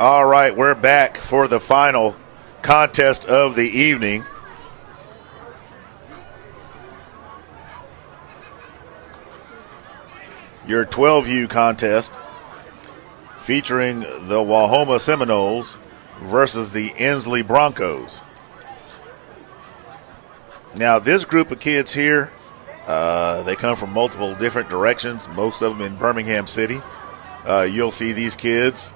All right, we're back for the final contest of the evening. Your 12U contest featuring the Wahoma Seminoles versus the Inslee Broncos. Now, this group of kids here, they come from multiple different directions, most of them in Birmingham City. You'll see these kids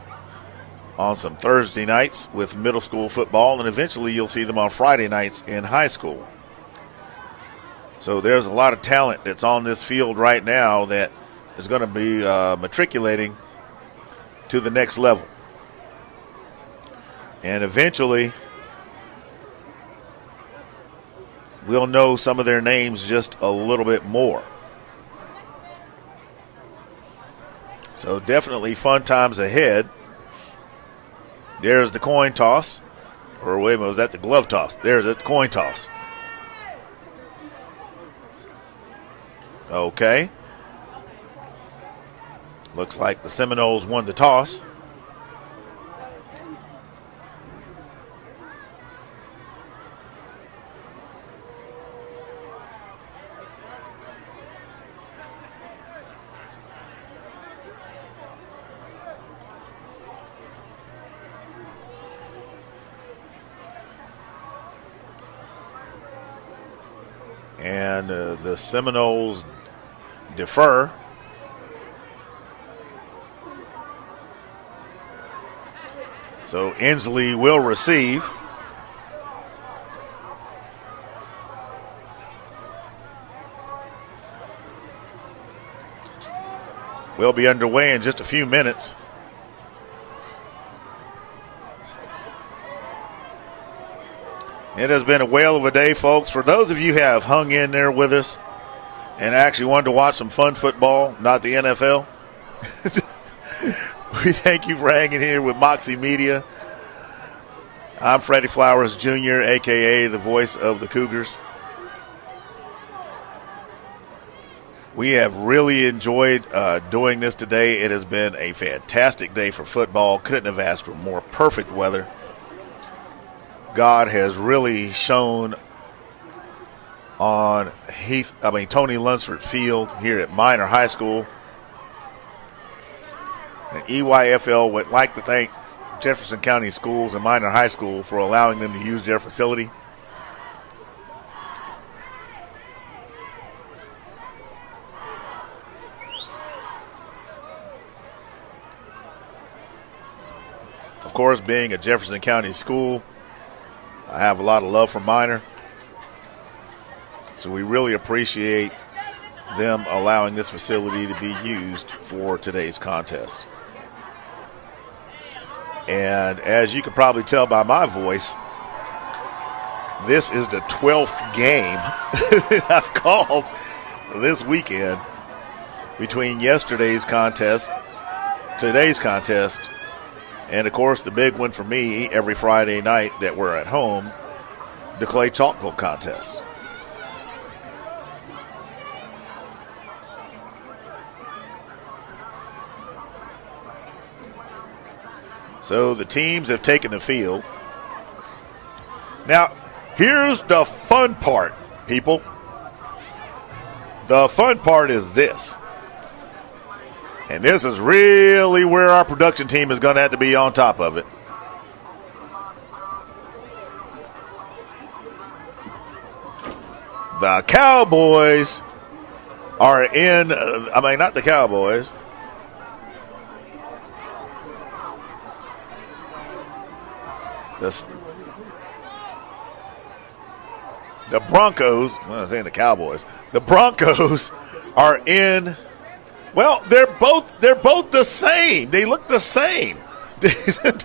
on some Thursday nights with middle school football, and eventually you'll see them on Friday nights in high school. So there's a lot of talent that's on this field right now that is going to be matriculating to the next level. And eventually we'll know some of their names just a little bit more. So definitely fun times ahead. There's the coin toss. Or wait a minute, was that the glove toss? There's the coin toss. Okay. Looks like the Seminoles won the toss. And the Seminoles defer. So Inslee will receive. We'll be underway in just a few minutes. It has been a whale of a day, folks. For those of you who have hung in there with us and actually wanted to watch some fun football, not the NFL, we thank you for hanging here with Moxie Media. I'm Freddie Flowers Jr., a.k.a. the voice of the Cougars. We have really enjoyed doing this today. It has been a fantastic day for football. Couldn't have asked for more perfect weather. God has really shown on Tony Lunsford Field here at Minor High School. And EYFL would like to thank Jefferson County Schools and Minor High School for allowing them to use their facility. Of course, being a Jefferson County school, I have a lot of love for Minor. So we really appreciate them allowing this facility to be used for today's contest. And as you can probably tell by my voice, this is the 12th game that I've called this weekend between yesterday's contest, today's contest, and, of course, the big one for me every Friday night that we're at home, the Clay Chalkville contest. So the teams have taken the field. Now, here's the fun part, people. The fun part is this. And this is really where our production team is going to have to be on top of it. The Cowboys are in, not the Cowboys. The Broncos, well, I'm saying the Cowboys. The Broncos are in. Well, they're both the same. They look the same. The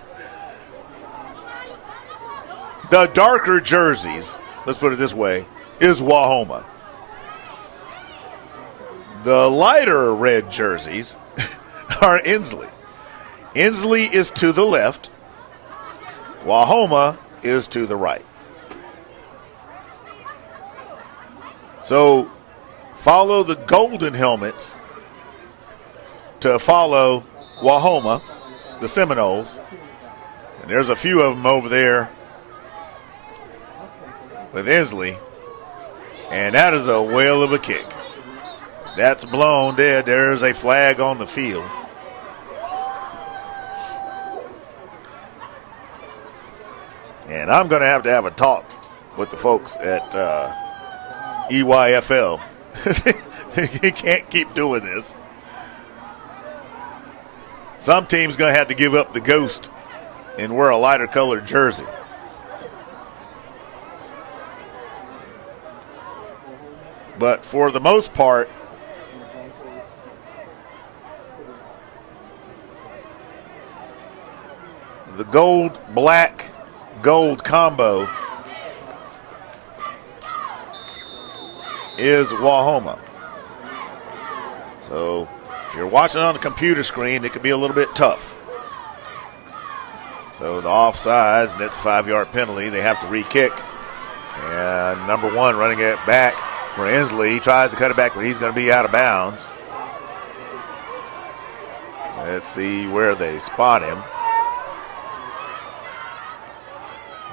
darker jerseys, let's put it this way, is Wahoma. The lighter red jerseys are Inslee. Inslee is to the left. Wahoma is to the right. So follow the golden helmets to follow Wahoma, the Seminoles, And there's a few of them over there with Inslee. And that is a whale of a kick. That's blown dead. There's a flag on the field. And I'm going to have a talk with the folks at EYFL. You can't keep doing this. Some team's going to have to give up the ghost and wear a lighter colored jersey. But for the most part, the gold combo is Wahoma. So if you're watching on the computer screen, it could be a little bit tough. So the offsides, and it's a 5-yard penalty. They have to re-kick. And number 1 running it back for Inslee. He tries to cut it back, but he's going to be out of bounds. Let's see where they spot him.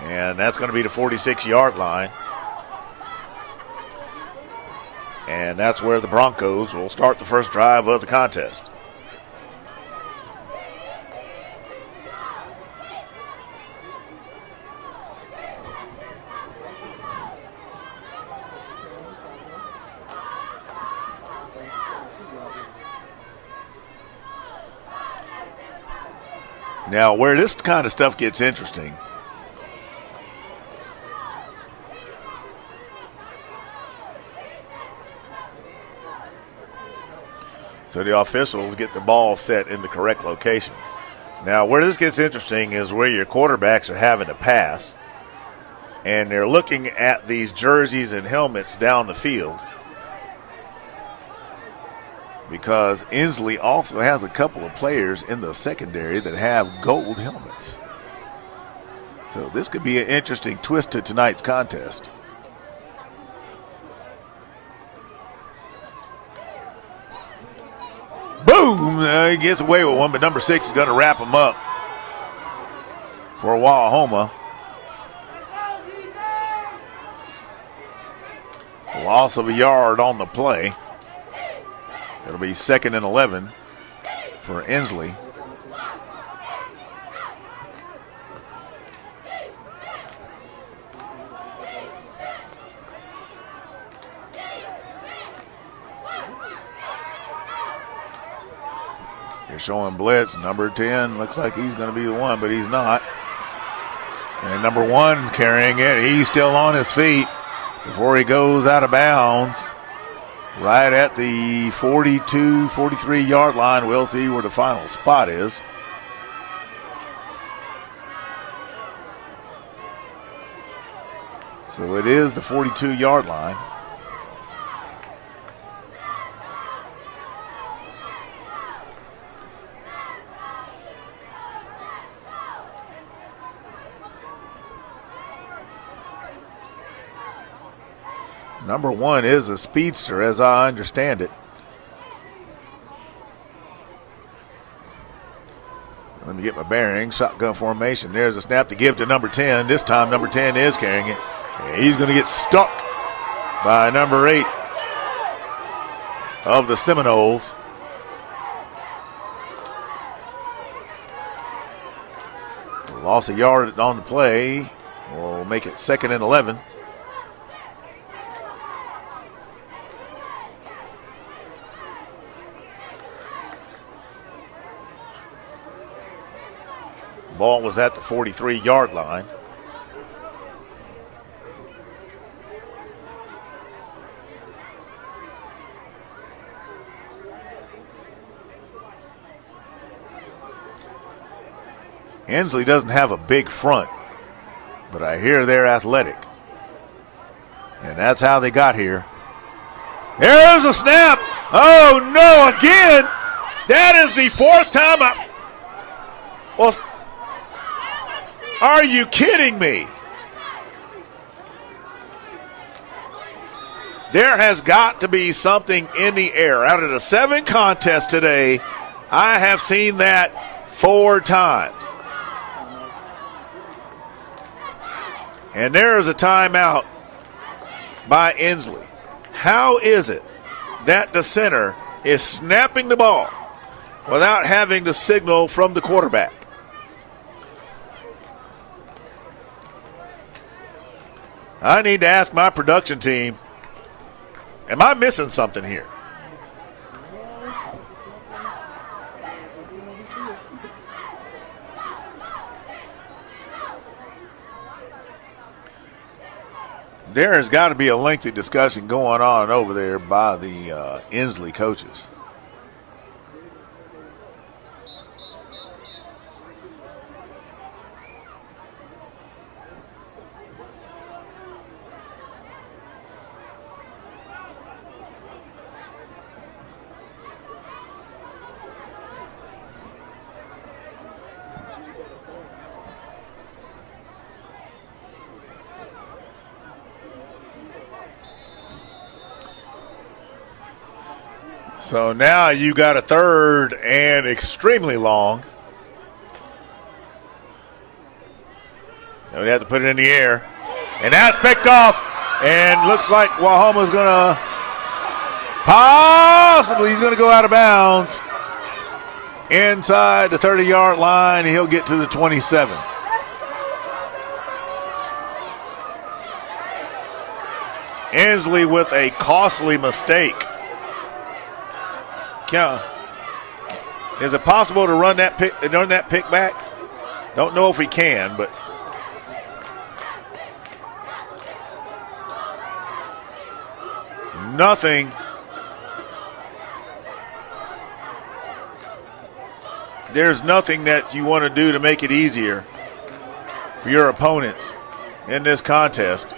And that's going to be the 46-yard line. And that's where the Broncos will start the first drive of the contest. Now, where this kind of stuff gets interesting, so the officials get the ball set in the correct location. Now, where this gets interesting is where your quarterbacks are having to pass, and they're looking at these jerseys and helmets down the field, because Inslee also has a couple of players in the secondary that have gold helmets. So this could be an interesting twist to tonight's contest. Boom! He gets away with one, but number 6 is going to wrap him up for Wahoma. Loss of a yard on the play. It'll be 2nd and 11 for Inslee. They're showing blitz. Number 10 looks like he's going to be the one, but he's not. And number 1 carrying it. He's still on his feet before he goes out of bounds. Right at the 42, 43-yard line. We'll see where the final spot is. So it is the 42-yard line. Number 1 is a speedster, as I understand it. Let me get my bearings. Shotgun formation. There's a snap to give to number 10. This time, number 10 is carrying it. And he's going to get stuck by number 8 of the Seminoles. Lost a yard on the play. We'll make it 2nd and 11. Ball was at the 43-yard line. Inslee doesn't have a big front, but I hear they're athletic. And that's how they got here. There's a snap. Oh, no, again. That is the 4th time. Well, are you kidding me? There has got to be something in the air. Out of the 7 contests today, I have seen that 4 times. And there is a timeout by Inslee. How is it that the center is snapping the ball without having the signal from the quarterback? I need to ask my production team, am I missing something here? There has got to be a lengthy discussion going on over there by the Inslee coaches. So now you got a third and extremely long. Now we have to put it in the air. And that's picked off. And looks like Wahoma's going to he's going to go out of bounds inside the 30-yard line. He'll get to the 27. Inslee with a costly mistake. Is it possible to run that pick back? Don't know if we can, but nothing. There's nothing that you want to do to make it easier for your opponents in this contest.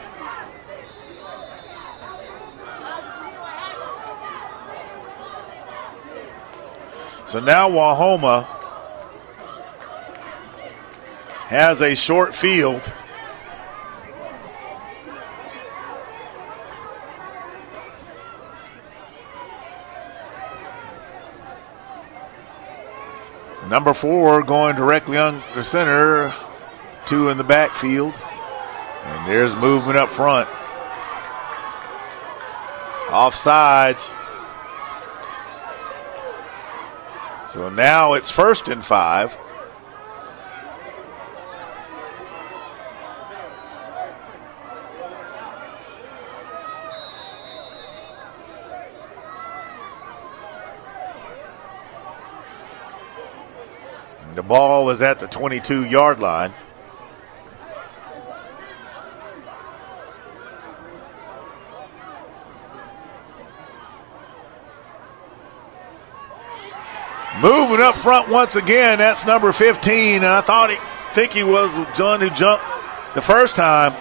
So now Wahoma has a short field. Number 4 going directly on the center, 2 in the backfield. And there's movement up front. Offsides. So now it's 1st and 5. The ball is at the 22-yard line. Moving up front once again, that's number 15, and I think he was John who jumped the first time.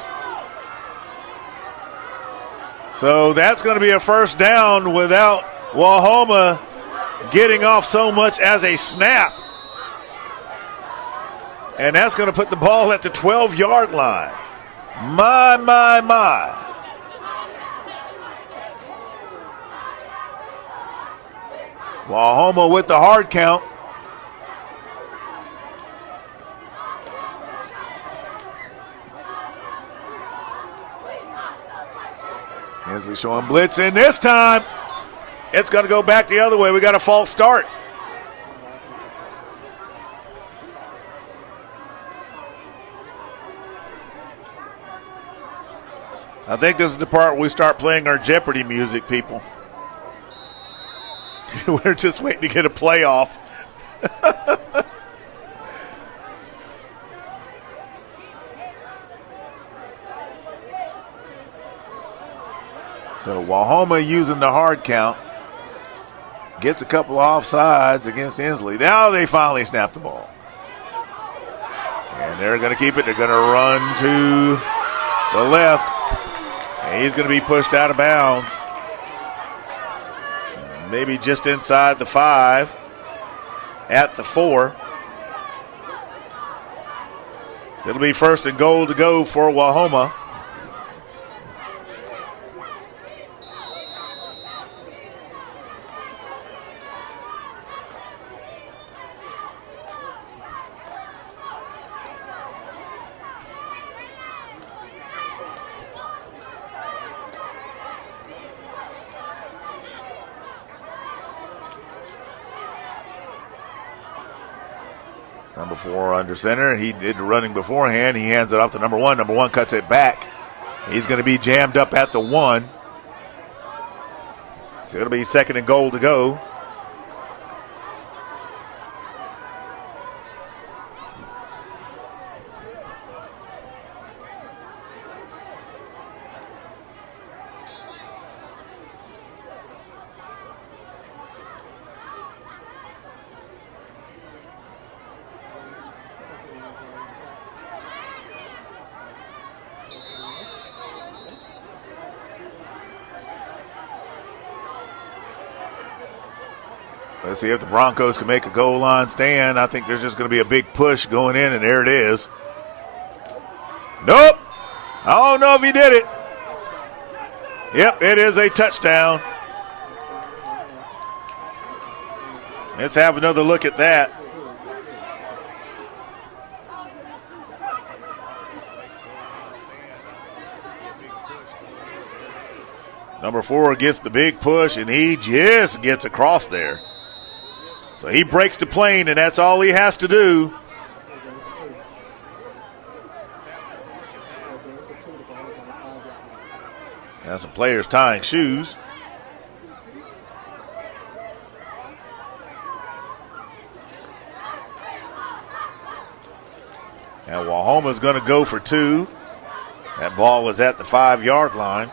So that's going to be a first down without Wahoma getting off so much as a snap. And that's going to put the ball at the 12-yard line. My. Wahoma with the hard count. Inslee showing blitz, and this time it's going to go back the other way. We got a false start. I think this is the part where we start playing our Jeopardy music, people. We're just waiting to get a playoff. So Wahoma using the hard count. Gets a couple of offsides against Inslee. Now they finally snap the ball. And they're going to keep it. They're going to run to the left. And he's going to be pushed out of bounds. Maybe just inside the 5, at the 4. So it'll be 1st and goal to go for Wahoma. Number 4 under center. He did the running beforehand. He hands it off to number 1. Number 1 cuts it back. He's going to be jammed up at the 1. So it'll be 2nd and goal to go. Let's see if the Broncos can make a goal line stand. I think there's just going to be a big push going in, and there it is. Nope. I don't know if he did it. Yep, it is a touchdown. Let's have another look at that. Number 4 gets the big push, and he just gets across there. So he breaks the plane, and that's all he has to do. Got some players tying shoes. And Wahoma's going to go for 2. That ball is at the 5-yard line.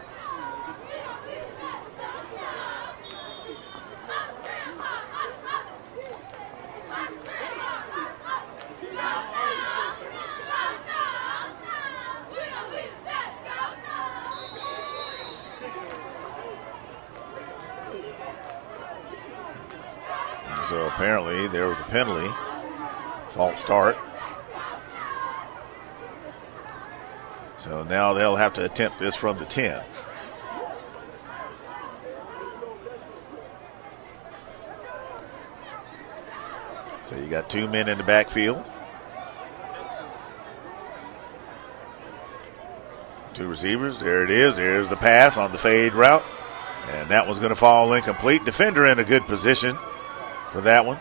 So apparently there was a penalty, false start. So now they'll have to attempt this from the 10. So you got 2 men in the backfield. 2 receivers. There it is. There's the pass on the fade route. And that one's going to fall incomplete. Defender in a good position for that one.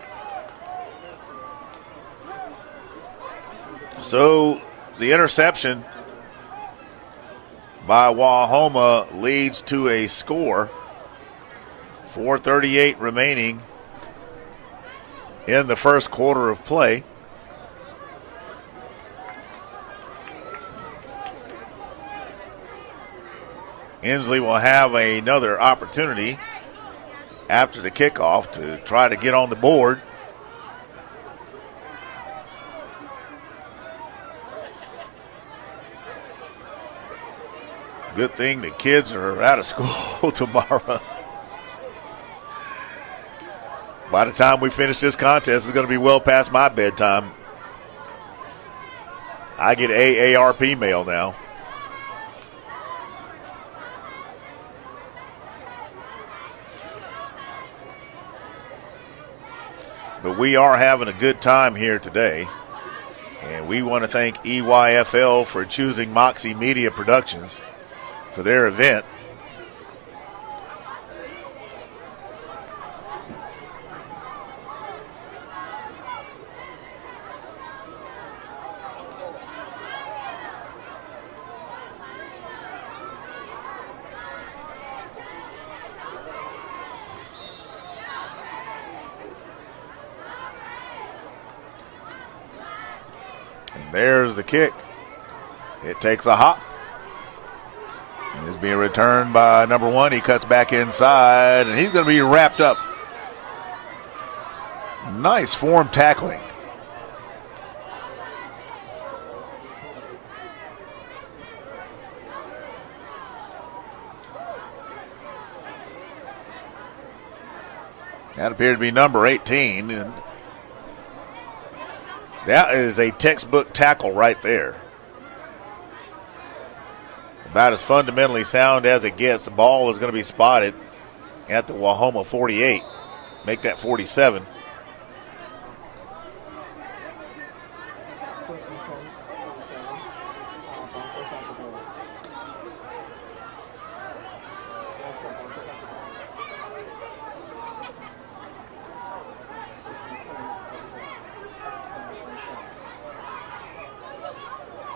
So the interception by Wahoma leads to a score. 4:38 remaining in the first quarter of play. Inslee will have another opportunity after the kickoff to try to get on the board. Good thing the kids are out of school tomorrow. By the time we finish this contest, it's going to be well past my bedtime. I get AARP mail now. But we are having a good time here today. And we want to thank EYFL for choosing Moxie Media Productions for their event. There's the kick. It takes a hop. And it's being returned by number 1. He cuts back inside, and he's going to be wrapped up. Nice form tackling. That appeared to be number 18. And that is a textbook tackle right there. About as fundamentally sound as it gets. The ball is going to be spotted at the Wahoma 48. Make that 47.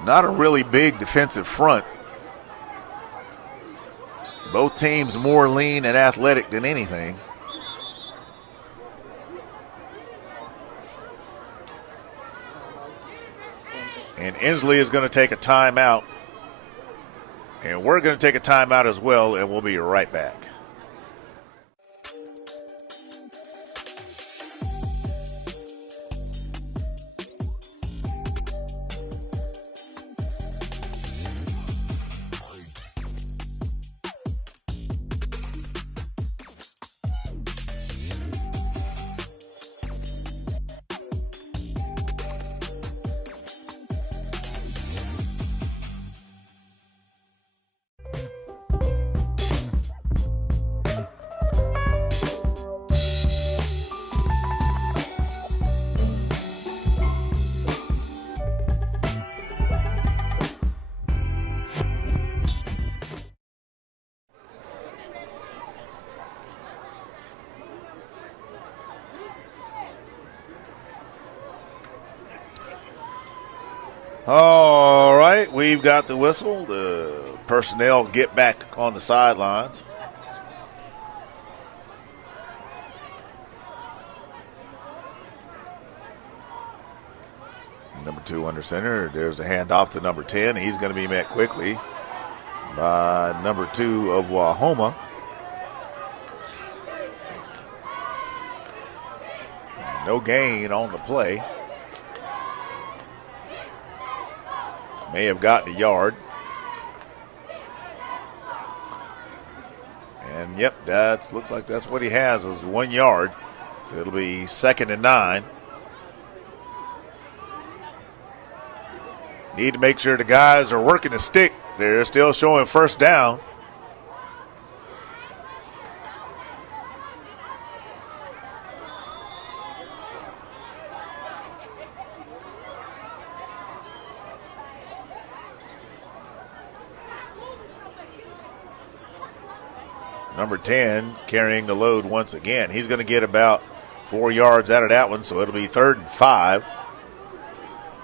Not a really big defensive front. Both teams more lean and athletic than anything. And Inslee is going to take a timeout. And we're going to take a timeout as well, and we'll be right back. All right, we've got the whistle. The personnel get back on the sidelines. Number 2 under center. There's a handoff to number 10. He's going to be met quickly by number 2 of Wahoma. No gain on the play. May have gotten a yard. And yep, that looks like that's what he has is 1 yard. So it'll be 2nd and 9. Need to make sure the guys are working the stick. They're still showing first down. Number 10 carrying the load once again. He's going to get about 4 yards out of that one, so it'll be 3rd and 5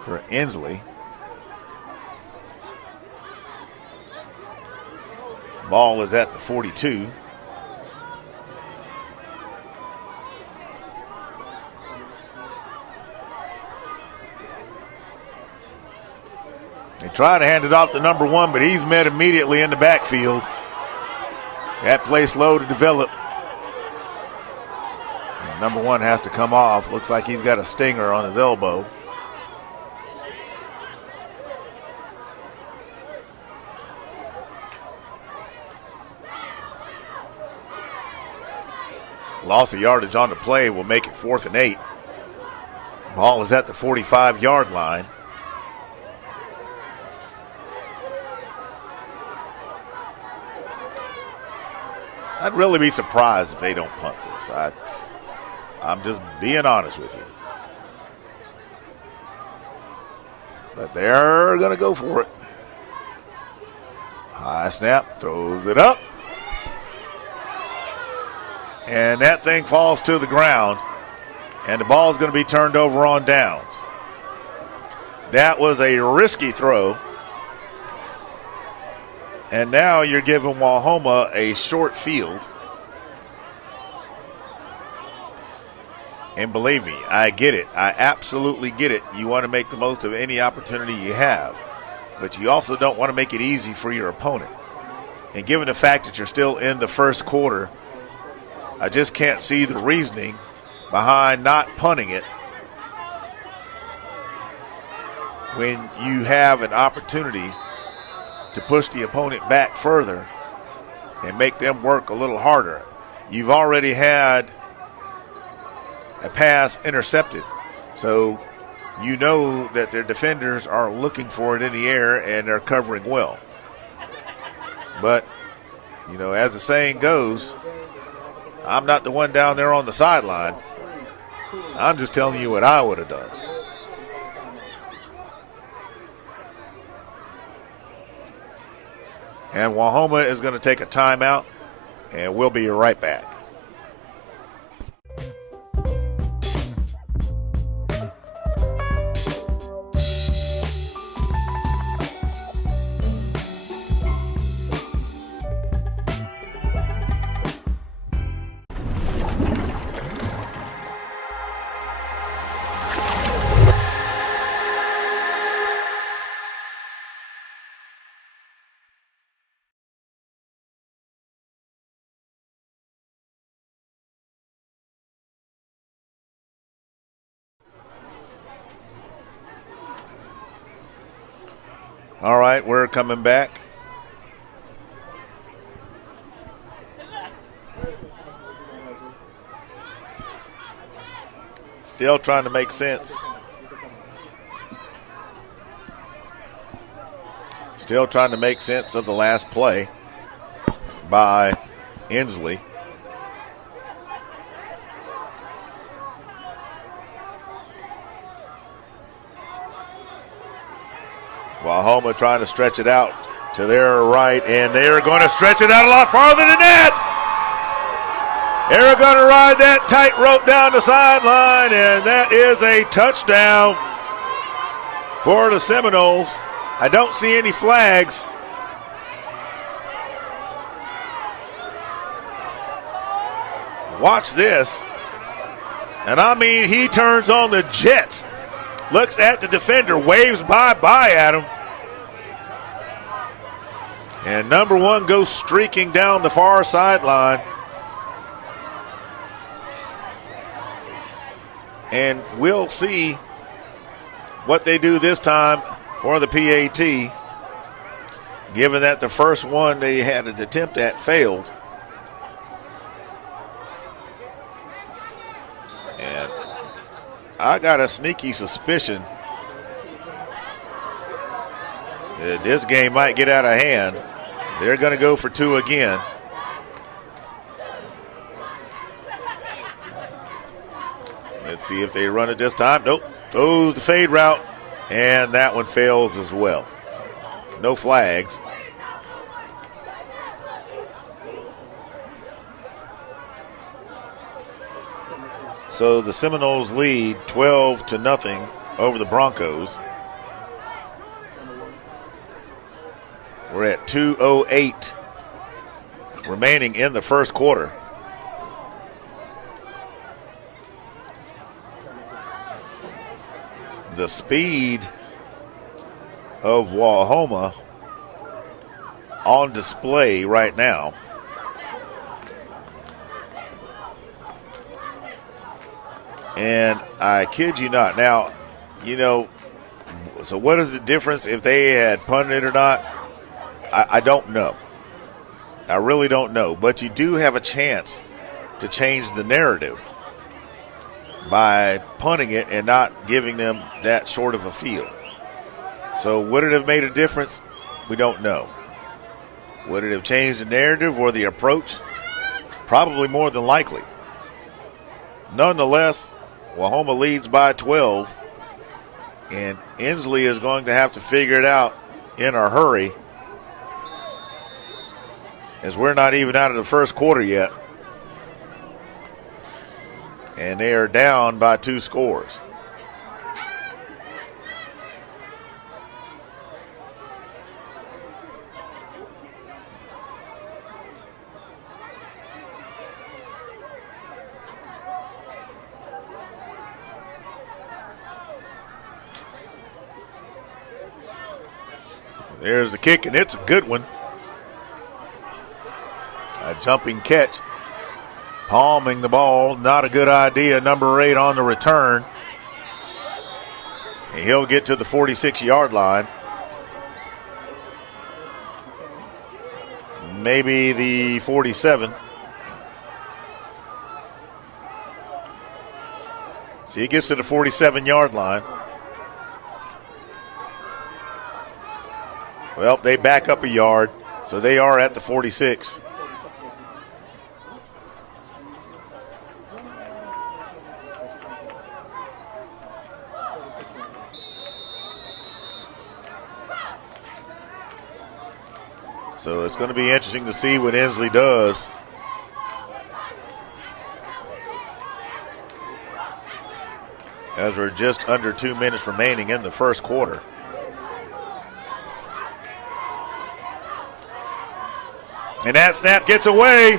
for Inslee. Ball is at the 42. They try to hand it off to number 1, but he's met immediately in the backfield. That play slow to develop. And number 1 has to come off. Looks like he's got a stinger on his elbow. Loss of yardage on the play will make it 4th and 8. Ball is at the 45-yard line. I'd really be surprised if they don't punt this. I'm just being honest with you. But they're going to go for it. High snap, throws it up. And that thing falls to the ground. And the ball is going to be turned over on downs. That was a risky throw. And now you're giving Wahoma a short field. And believe me, I get it. I absolutely get it. You want to make the most of any opportunity you have. But you also don't want to make it easy for your opponent. And given the fact that you're still in the first quarter, I just can't see the reasoning behind not punting it when you have an opportunity to push the opponent back further and make them work a little harder. You've already had a pass intercepted, so you know that their defenders are looking for it in the air and they're covering well. But, you know, as the saying goes, I'm not the one down there on the sideline. I'm just telling you what I would have done. And Wahoma is going to take a timeout, and we'll be right back. All right, we're coming back. Still trying to make sense. Still trying to make sense of the last play by Inslee. Wahoma trying to stretch it out to their right, and they're going to stretch it out a lot farther than that. They're going to ride that tightrope down the sideline, and that is a touchdown for the Seminoles. I don't see any flags. Watch this. And I mean, he turns on the jets, looks at the defender, waves bye-bye at him. And number one goes streaking down the far sideline. And we'll see what they do this time for the PAT, given that the first one they had an attempt at failed. And I got a sneaky suspicion that this game might get out of hand. They're going to go for two again. Let's see if they run it this time. Nope. Throws the fade route, and that one fails as well. No flags. So the Seminoles lead 12-0 over the Broncos. We're at 2:08 remaining in the first quarter. The speed of Wahoma on display right now. And I kid you not. Now, you know, so what is the difference if they had punted it or not? I don't know. I really don't know. But you do have a chance to change the narrative by punting it and not giving them that short of a field. So would it have made a difference? We don't know. Would it have changed the narrative or the approach? Probably more than likely. Nonetheless, Wahoma leads by 12, and Inslee is going to have to figure it out in a hurry, as we're not even out of the first quarter yet. And they are down by 2 scores. There's the kick, and it's a good one. A jumping catch. Palming the ball, not a good idea. Number 8 on the return. And he'll get to the 46-yard line. Maybe the 47. So he gets to the 47-yard line. Well, they back up a yard, so they are at the 46. So it's going to be interesting to see what Inslee does. As we're just under 2 minutes remaining in the first quarter. And that snap gets away.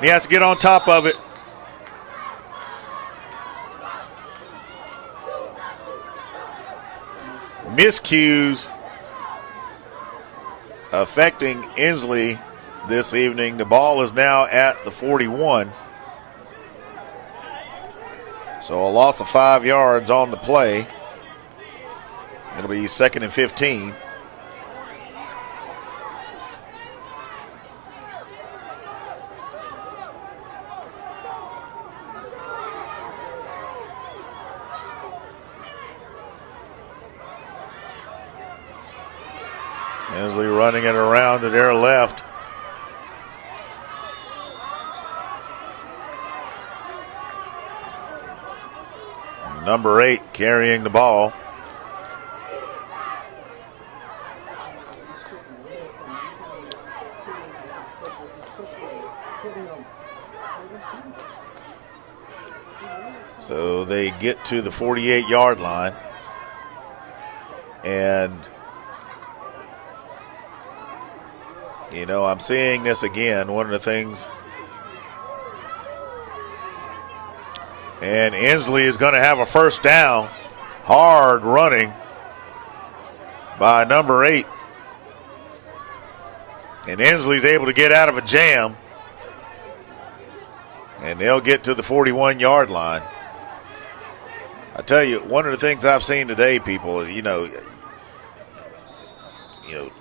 He has to get on top of it. Miscues affecting Inslee this evening. The ball is now at the 41. So a loss of 5 yards on the play. It'll be 2nd and 15. Hensley running it around to their left. Number 8 carrying the ball. So they get to the 48-yard line. And, you know, I'm seeing this again. One of the things. And Inslee is going to have a first down. Hard running by number 8. And Inslee's able to get out of a jam. And they'll get to the 41-yard line. I tell you, one of the things I've seen today, people, you know,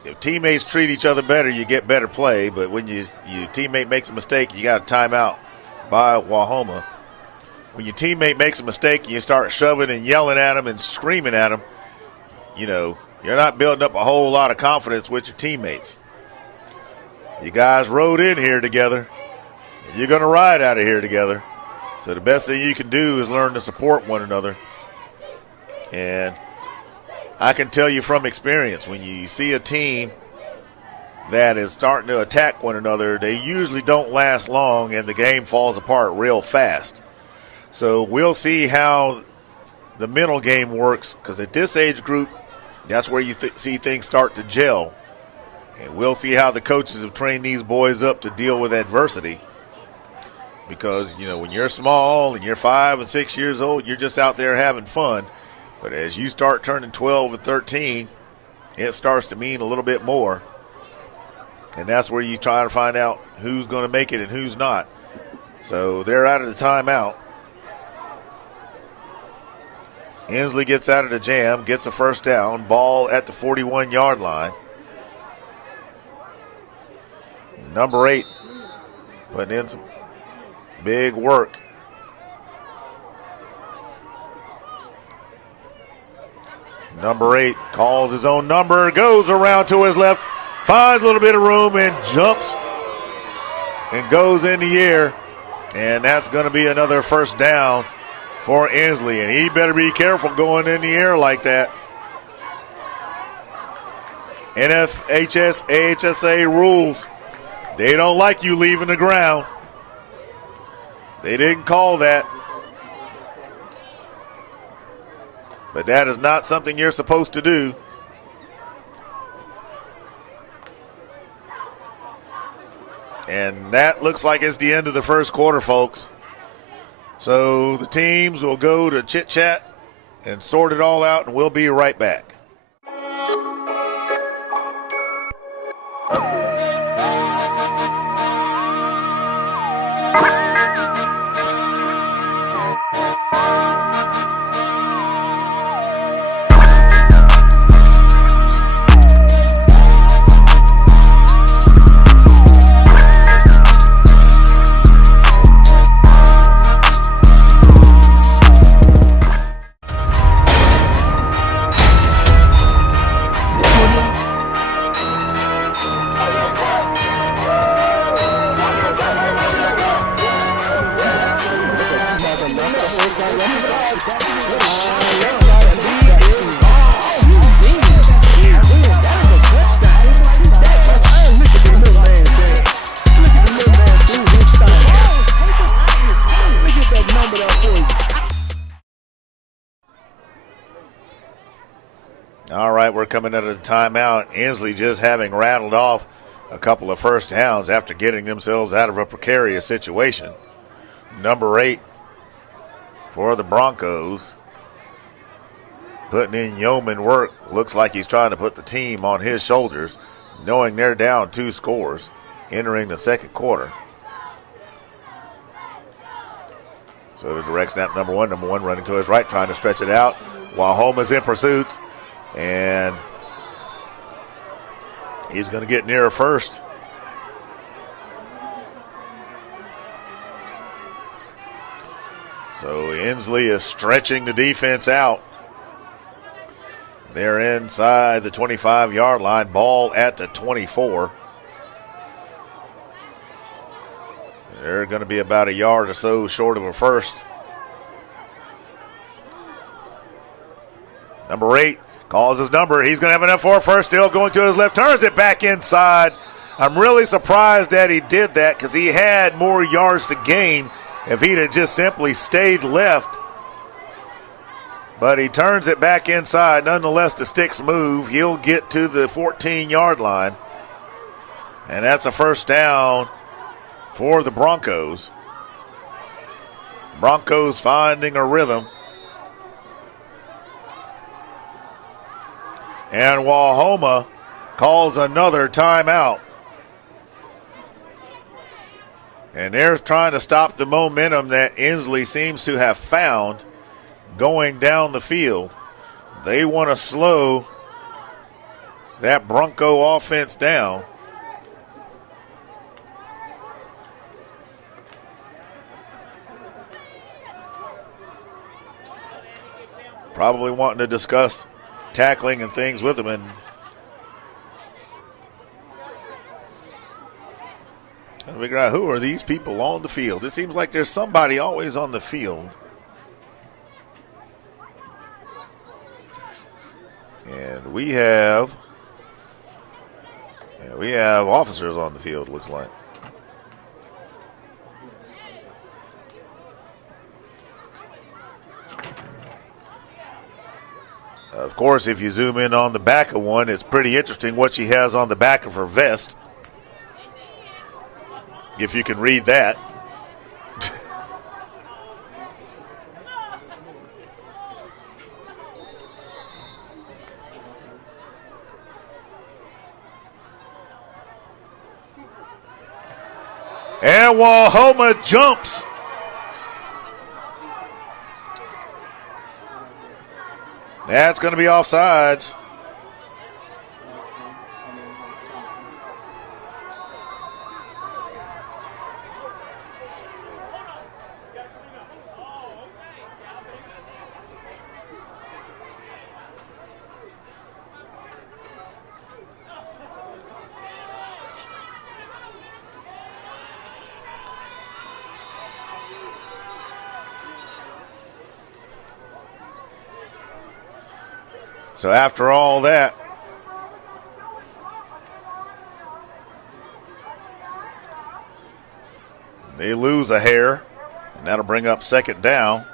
if teammates treat each other better, you get better play. But when your teammate makes a mistake, you got a timeout by Wahoma. When your teammate makes a mistake and you start shoving and yelling at them and screaming at them, you know, you're not building up a whole lot of confidence with your teammates. You guys rode in here together. And you're going to ride out of here together. So the best thing you can do is learn to support one another. And I can tell you from experience, when you see a team that is starting to attack one another, they usually don't last long and the game falls apart real fast. So we'll see how the mental game works, because at this age group, that's where you see things start to gel. And we'll see how the coaches have trained these boys up to deal with adversity. Because, you know, when you're small and you're 5 and 6 years old, you're just out there having fun. But as you start turning 12 and 13, it starts to mean a little bit more. And that's where you try to find out who's going to make it and who's not. So they're out of the timeout. Inslee gets out of the jam, gets a first down, ball at the 41-yard line. Number 8 putting in some big work. Number 8 calls his own number, goes around to his left, finds a little bit of room and jumps and goes in the air. And that's going to be another first down for Inslee. And he better be careful going in the air like that. NFHS, AHSA rules. They don't like you leaving the ground. They didn't call that. But that is not something you're supposed to do. And that looks like it's the end of the first quarter, folks. So the teams will go to chit-chat and sort it all out, and we'll be right back. All right, we're coming out of the timeout. Inslee just having rattled off a couple of first downs after getting themselves out of a precarious situation. Number 8 for the Broncos, putting in yeoman work. Looks like he's trying to put the team on his shoulders, knowing they're down 2 scores entering the second quarter. So the direct snap, number one running to his right, trying to stretch it out while Homa's in pursuit. And he's going to get near first. So Inslee is stretching the defense out. They're inside the 25-yard line. Ball at the 24. They're going to be about a yard or so short of a first. Number 8 calls his number. He's going to have enough for a first. Still going to his left. Turns it back inside. I'm really surprised that he did that because he had more yards to gain if he'd have just simply stayed left. But he turns it back inside. Nonetheless, the sticks move. He'll get to the 14-yard line. And that's a first down for the Broncos. Broncos finding a rhythm. And Wahoma calls another timeout. And they're trying to stop the momentum that Inslee seems to have found going down the field. They want to slow that Bronco offense down. Probably wanting to discuss tackling and things with them, and trying to figure out who are these people on the field. It seems like there's somebody always on the field. And we have officers on the field, looks like. Of course, if you zoom in on the back of one, it's pretty interesting what she has on the back of her vest. If you can read that. And Wahoma jumps. That's going to be offsides. So after all that, they lose a hair, and that'll bring up second down.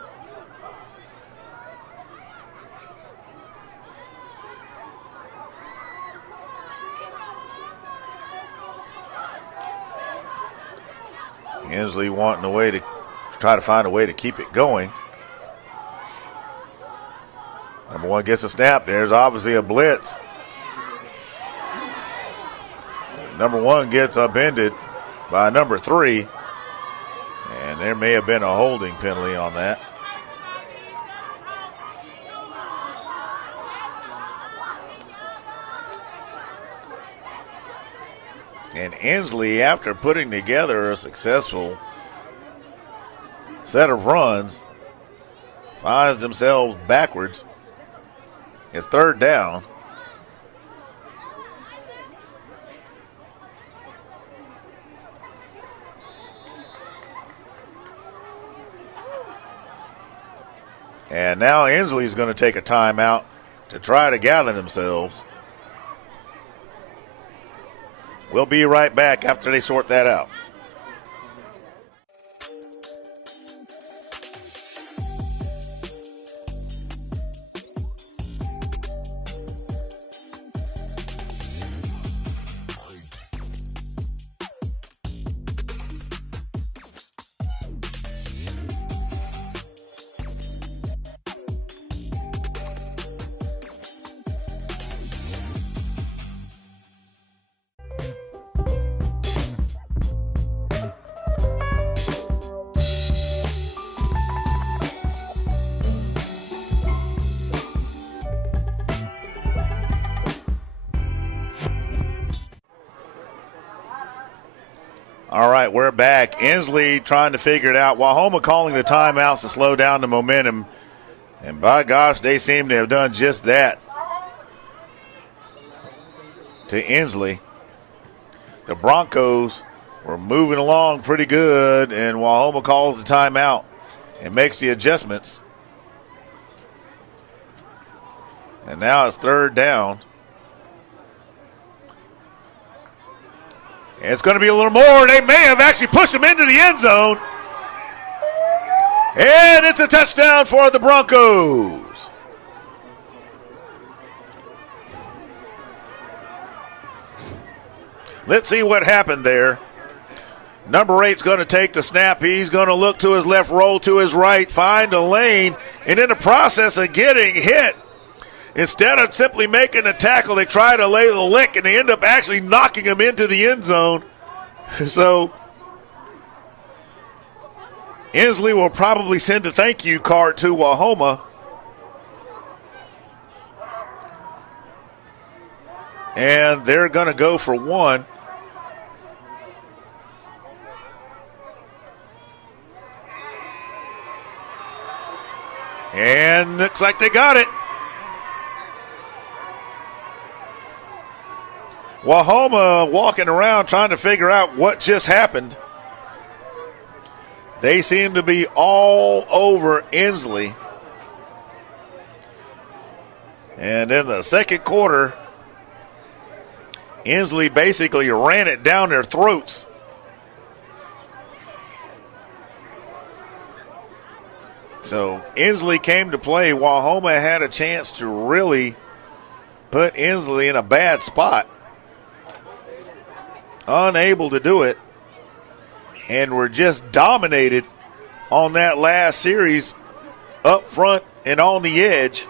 Inslee wanting a way to try to find a way to keep it going. Number 1 gets a snap. There's obviously a blitz. Number 1 gets upended by number 3. And there may have been a holding penalty on that. And Inslee, after putting together a successful set of runs, finds themselves backwards. It's third down. And now Inslee's going to take a timeout to try to gather themselves. We'll be right back after they sort that out. All right, we're back. Inslee trying to figure it out. Wahoma calling the timeouts to slow down the momentum. And by gosh, they seem to have done just that. to Inslee. The Broncos were moving along pretty good, and Wahoma calls the timeout and makes the adjustments. And now it's third down. And it's going to be a little more. They may have actually pushed him into the end zone. And it's a touchdown for the Broncos. Let's see what happened there. Number 8's going to take the snap. He's going to look to his left, roll to his right, find a lane, and in the process of getting hit, instead of simply making a tackle, they try to lay the lick, and they end up actually knocking him into the end zone. So Inslee will probably send a thank you card to Wahoma. And they're going to go for one. And looks like they got it. Wahoma walking around trying to figure out what just happened. They seem to be all over Inslee. And in the second quarter, Inslee basically ran it down their throats. So Inslee came to play. Wahoma had a chance to really put Inslee in a bad spot. Unable to do it. And were just dominated on that last series up front and on the edge.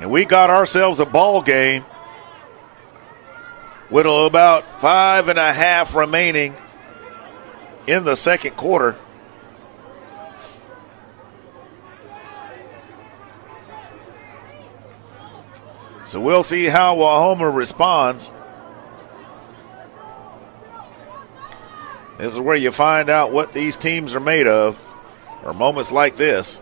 And we got ourselves a ball game with about 5.5 remaining in the second quarter. So we'll see how Wahoma responds. This is where you find out what these teams are made of, or moments like this.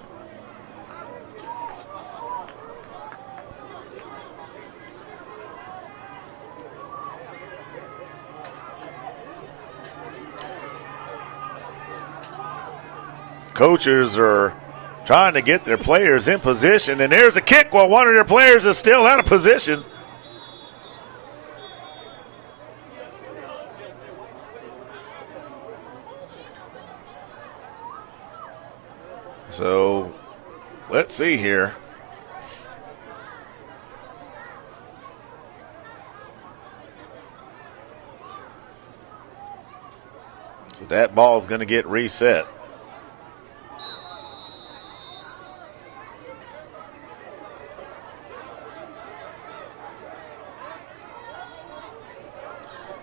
Coaches are trying to get their players in position, and there's a kick while one of their players is still out of position. So let's see here. So that ball is going to get reset.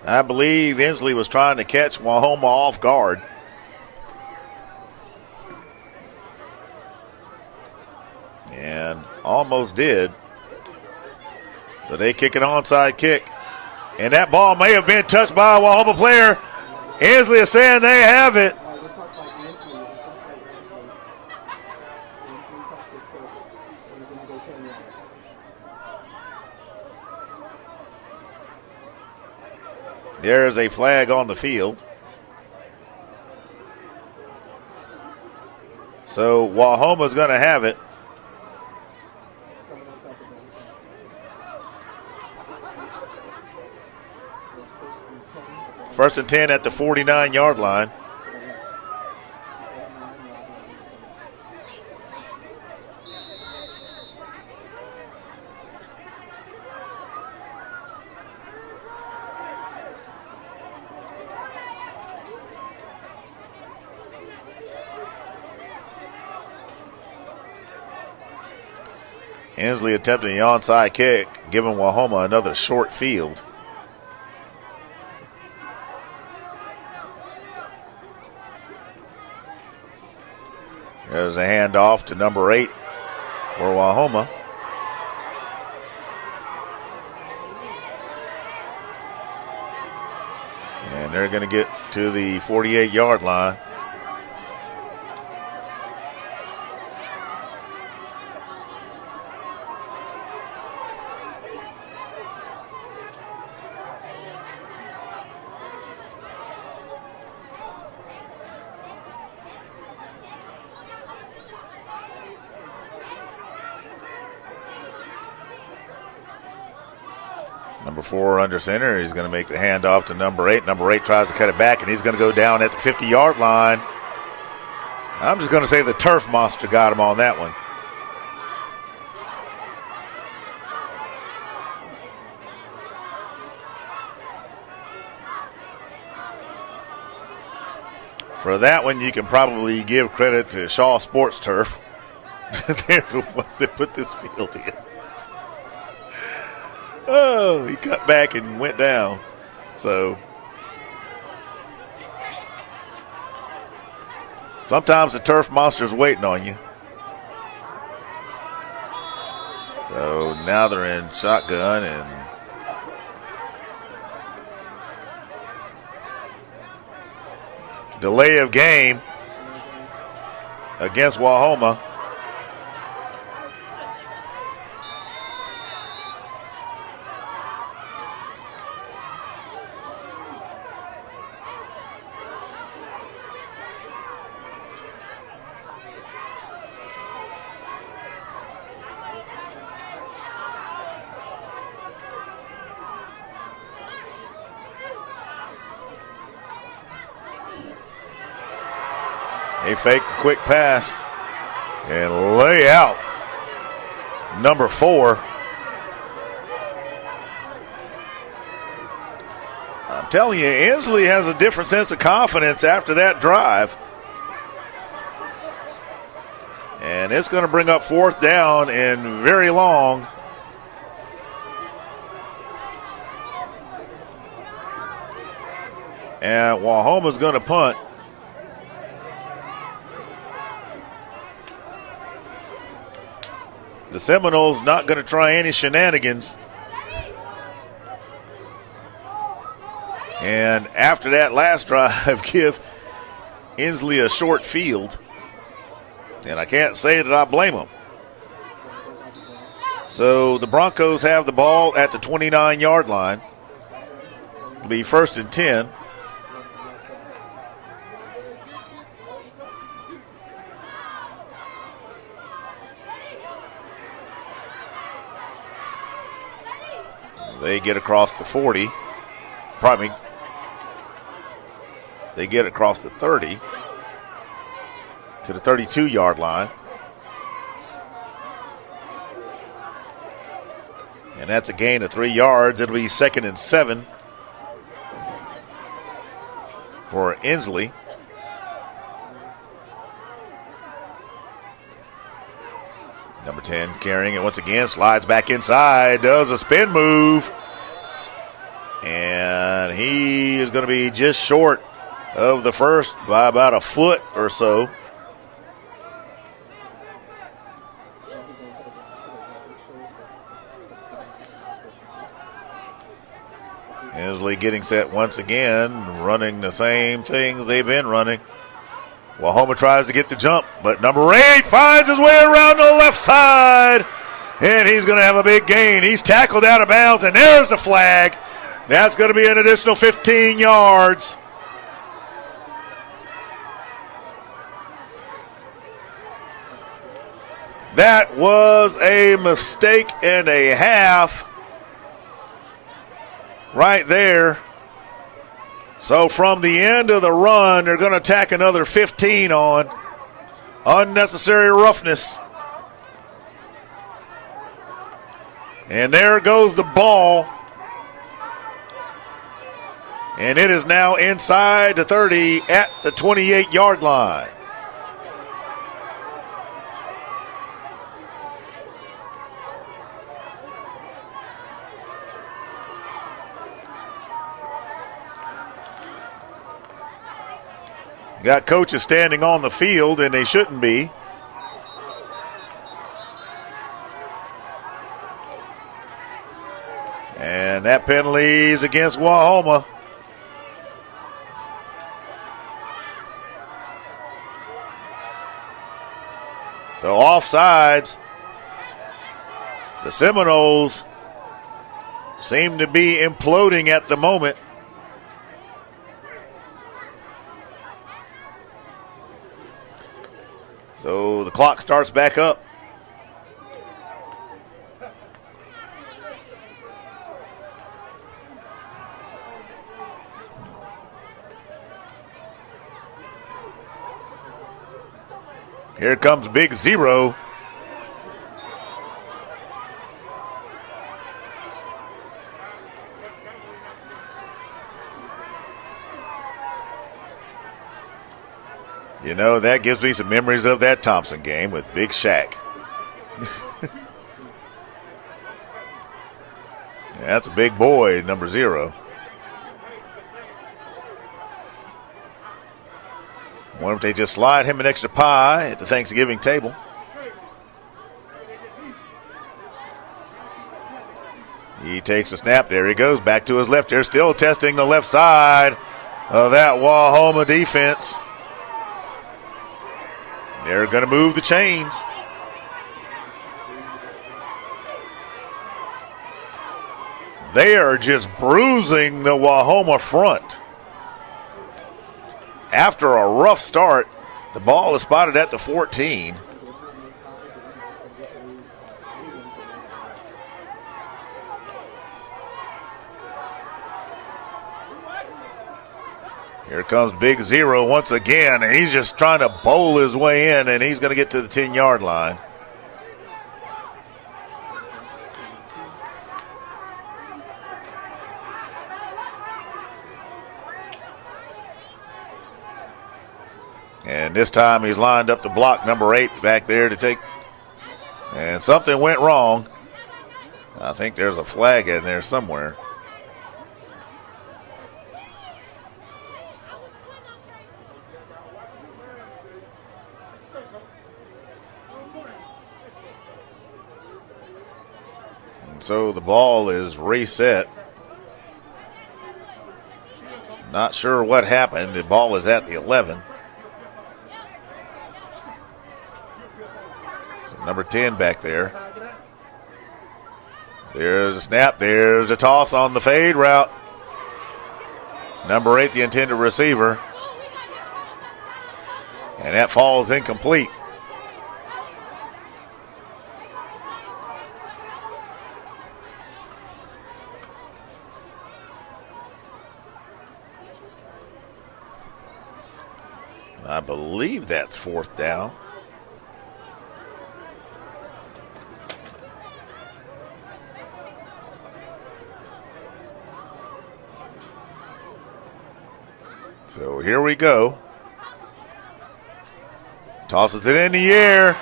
I believe Inslee was trying to catch Wahoma off guard. And almost did. So they kick an onside kick. And that ball may have been touched by a Wahoma player. Inslee is saying they have it. There's a flag on the field. So Wahoma's going to have it. First and 10 at the 49-yard line. Inslee attempting the onside kick, giving Wahoma another short field. There's a handoff to number 8 for Wahoma. And they're going to get to the 48-yard line. Number 4 under center. He's going to make the handoff to number 8. Number 8 tries to cut it back, and he's going to go down at the 50-yard line. I'm just going to say the turf monster got him on that one. For that one, you can probably give credit to Shaw Sports Turf. They're the ones that put this field in. Oh, he cut back and went down. So sometimes the turf monster's waiting on you. So now they're in shotgun and delay of game against Wahoma. They fake the quick pass and lay out number 4. I'm telling you, Inslee has a different sense of confidence after that drive. And it's going to bring up 4th down and very long. And Wahoma's going to punt. The Seminoles not going to try any shenanigans. And after that last drive, give Inslee a short field. And I can't say that I blame them. So the Broncos have the ball at the 29-yard line. It'll be 1st and 10. They get across the 40. Pardon me. They get across the 30 to the 32-yard line. And that's a gain of 3 yards. It'll be 2nd and 7 for Inslee. Number 10 carrying it once again, slides back inside, does a spin move. And he is going to be just short of the first by about a foot or so. Inslee getting set once again, running the same things they've been running. Wahoma tries to get the jump, but number 8 finds his way around the left side, and he's going to have a big gain. He's tackled out of bounds, and there's the flag. That's going to be an additional 15 yards. That was a mistake and a half right there. So from the end of the run, they're going to tack another 15 on. Unnecessary roughness. And there goes the ball. And it is now inside the 30 at the 28-yard line. Got coaches standing on the field, and they shouldn't be. And that penalty is against Wahoma. So offsides. The Seminoles seem to be imploding at the moment. So the clock starts back up. Here comes Big Zero. You know, that gives me some memories of that Thompson game with Big Shaq. Yeah, that's a big boy, number 0. Wonder if they just slide him an extra pie at the Thanksgiving table. He takes a snap. There he goes. Back to his left here. Still testing the left side of that Wahoma defense. They're going to move the chains. They are just bruising the Wahoma front. After a rough start, the ball is spotted at the 14. Here comes Big Zero once again, and he's just trying to bowl his way in, and he's going to get to the 10-yard line. And this time he's lined up to block number 8 back there to take. And something went wrong. I think there's a flag in there somewhere. And so the ball is reset. Not sure what happened. The ball is at the 11. Number 10 back there. There's a snap. There's a toss on the fade route. Number 8, the intended receiver. And that falls incomplete. I believe that's 4th down. So here we go. Tosses it in the air.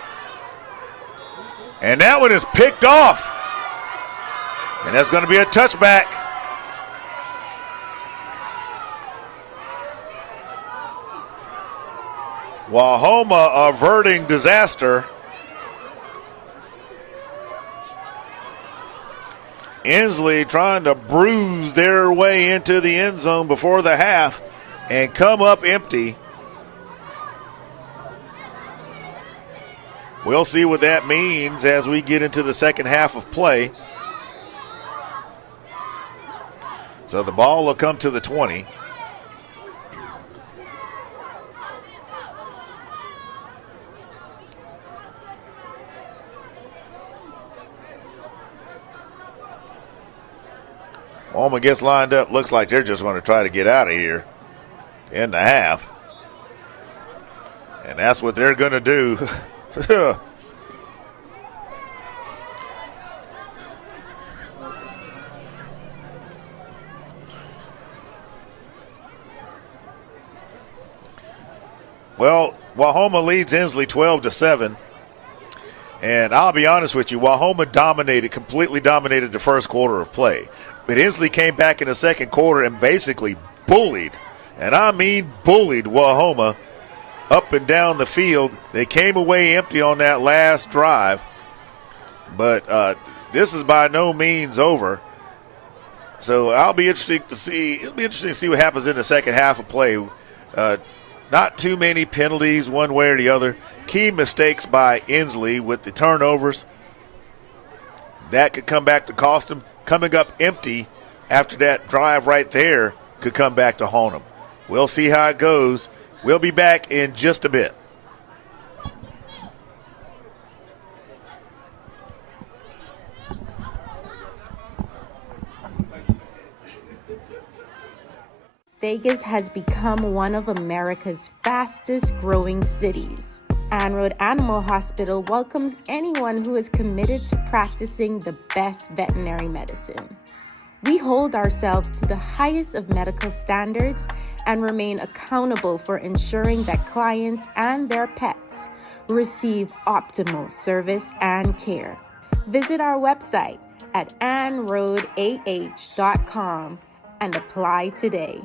And that one is picked off. And that's going to be a touchback. Wahoma averting disaster. Inslee trying to bruise their way into the end zone before the half and come up empty. We'll see what that means as we get into the second half of play. So the ball will come to the 20. Wahoma gets lined up. Looks like they're just going to try to get out of here in the half. And that's what they're going to do. Well, Wahoma leads Inslee 12-7. And I'll be honest with you, Wahoma completely dominated the first quarter of play. But Inslee came back in the second quarter and basically bullied, and I mean bullied, Wahoma up and down the field. They came away empty on that last drive. But this is by no means over. So It'll be interesting to see what happens in the second half of play. Not too many penalties one way or the other. Key mistakes by Inslee with the turnovers. That could come back to cost them. Coming up empty after that drive right there could come back to haunt them. We'll see how it goes. We'll be back in just a bit. Vegas has become one of America's fastest growing cities. Ann Road Animal Hospital welcomes anyone who is committed to practicing the best veterinary medicine. We hold ourselves to the highest of medical standards and remain accountable for ensuring that clients and their pets receive optimal service and care. Visit our website at annroadah.com and apply today.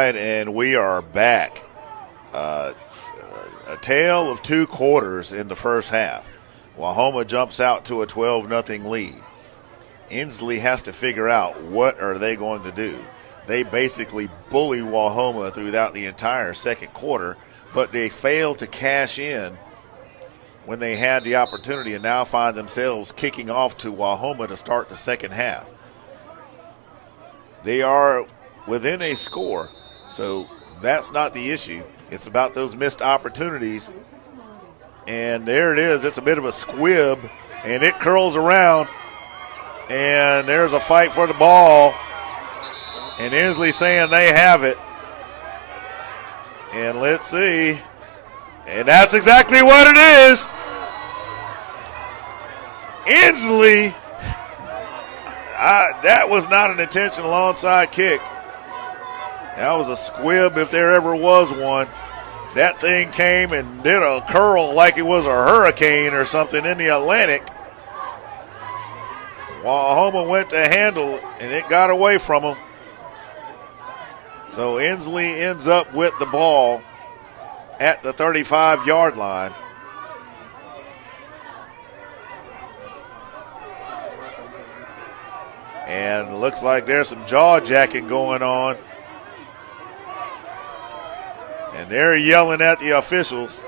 right, and we are back. A tale of two quarters in the first half. Wahoma jumps out to a 12-0 lead. Inslee has to figure out what are they going to do. They basically bully Wahoma throughout the entire second quarter, but they fail to cash in when they had the opportunity and now find themselves kicking off to Wahoma to start the second half. They are within a score, so that's not the issue. It's about those missed opportunities. And there it is. It's a bit of a squib, and it curls around, and there's a fight for the ball. And Inslee saying they have it. And let's see. And that's exactly what it is. Inslee, that was not an intentional onside kick. That was a squib if there ever was one. That thing came and did a curl like it was a hurricane or something in the Atlantic. Wahoma went to handle it, and it got away from him. So Inslee ends up with the ball at the 35-yard line. And looks like there's some jaw-jacking going on. And they're yelling at the officials.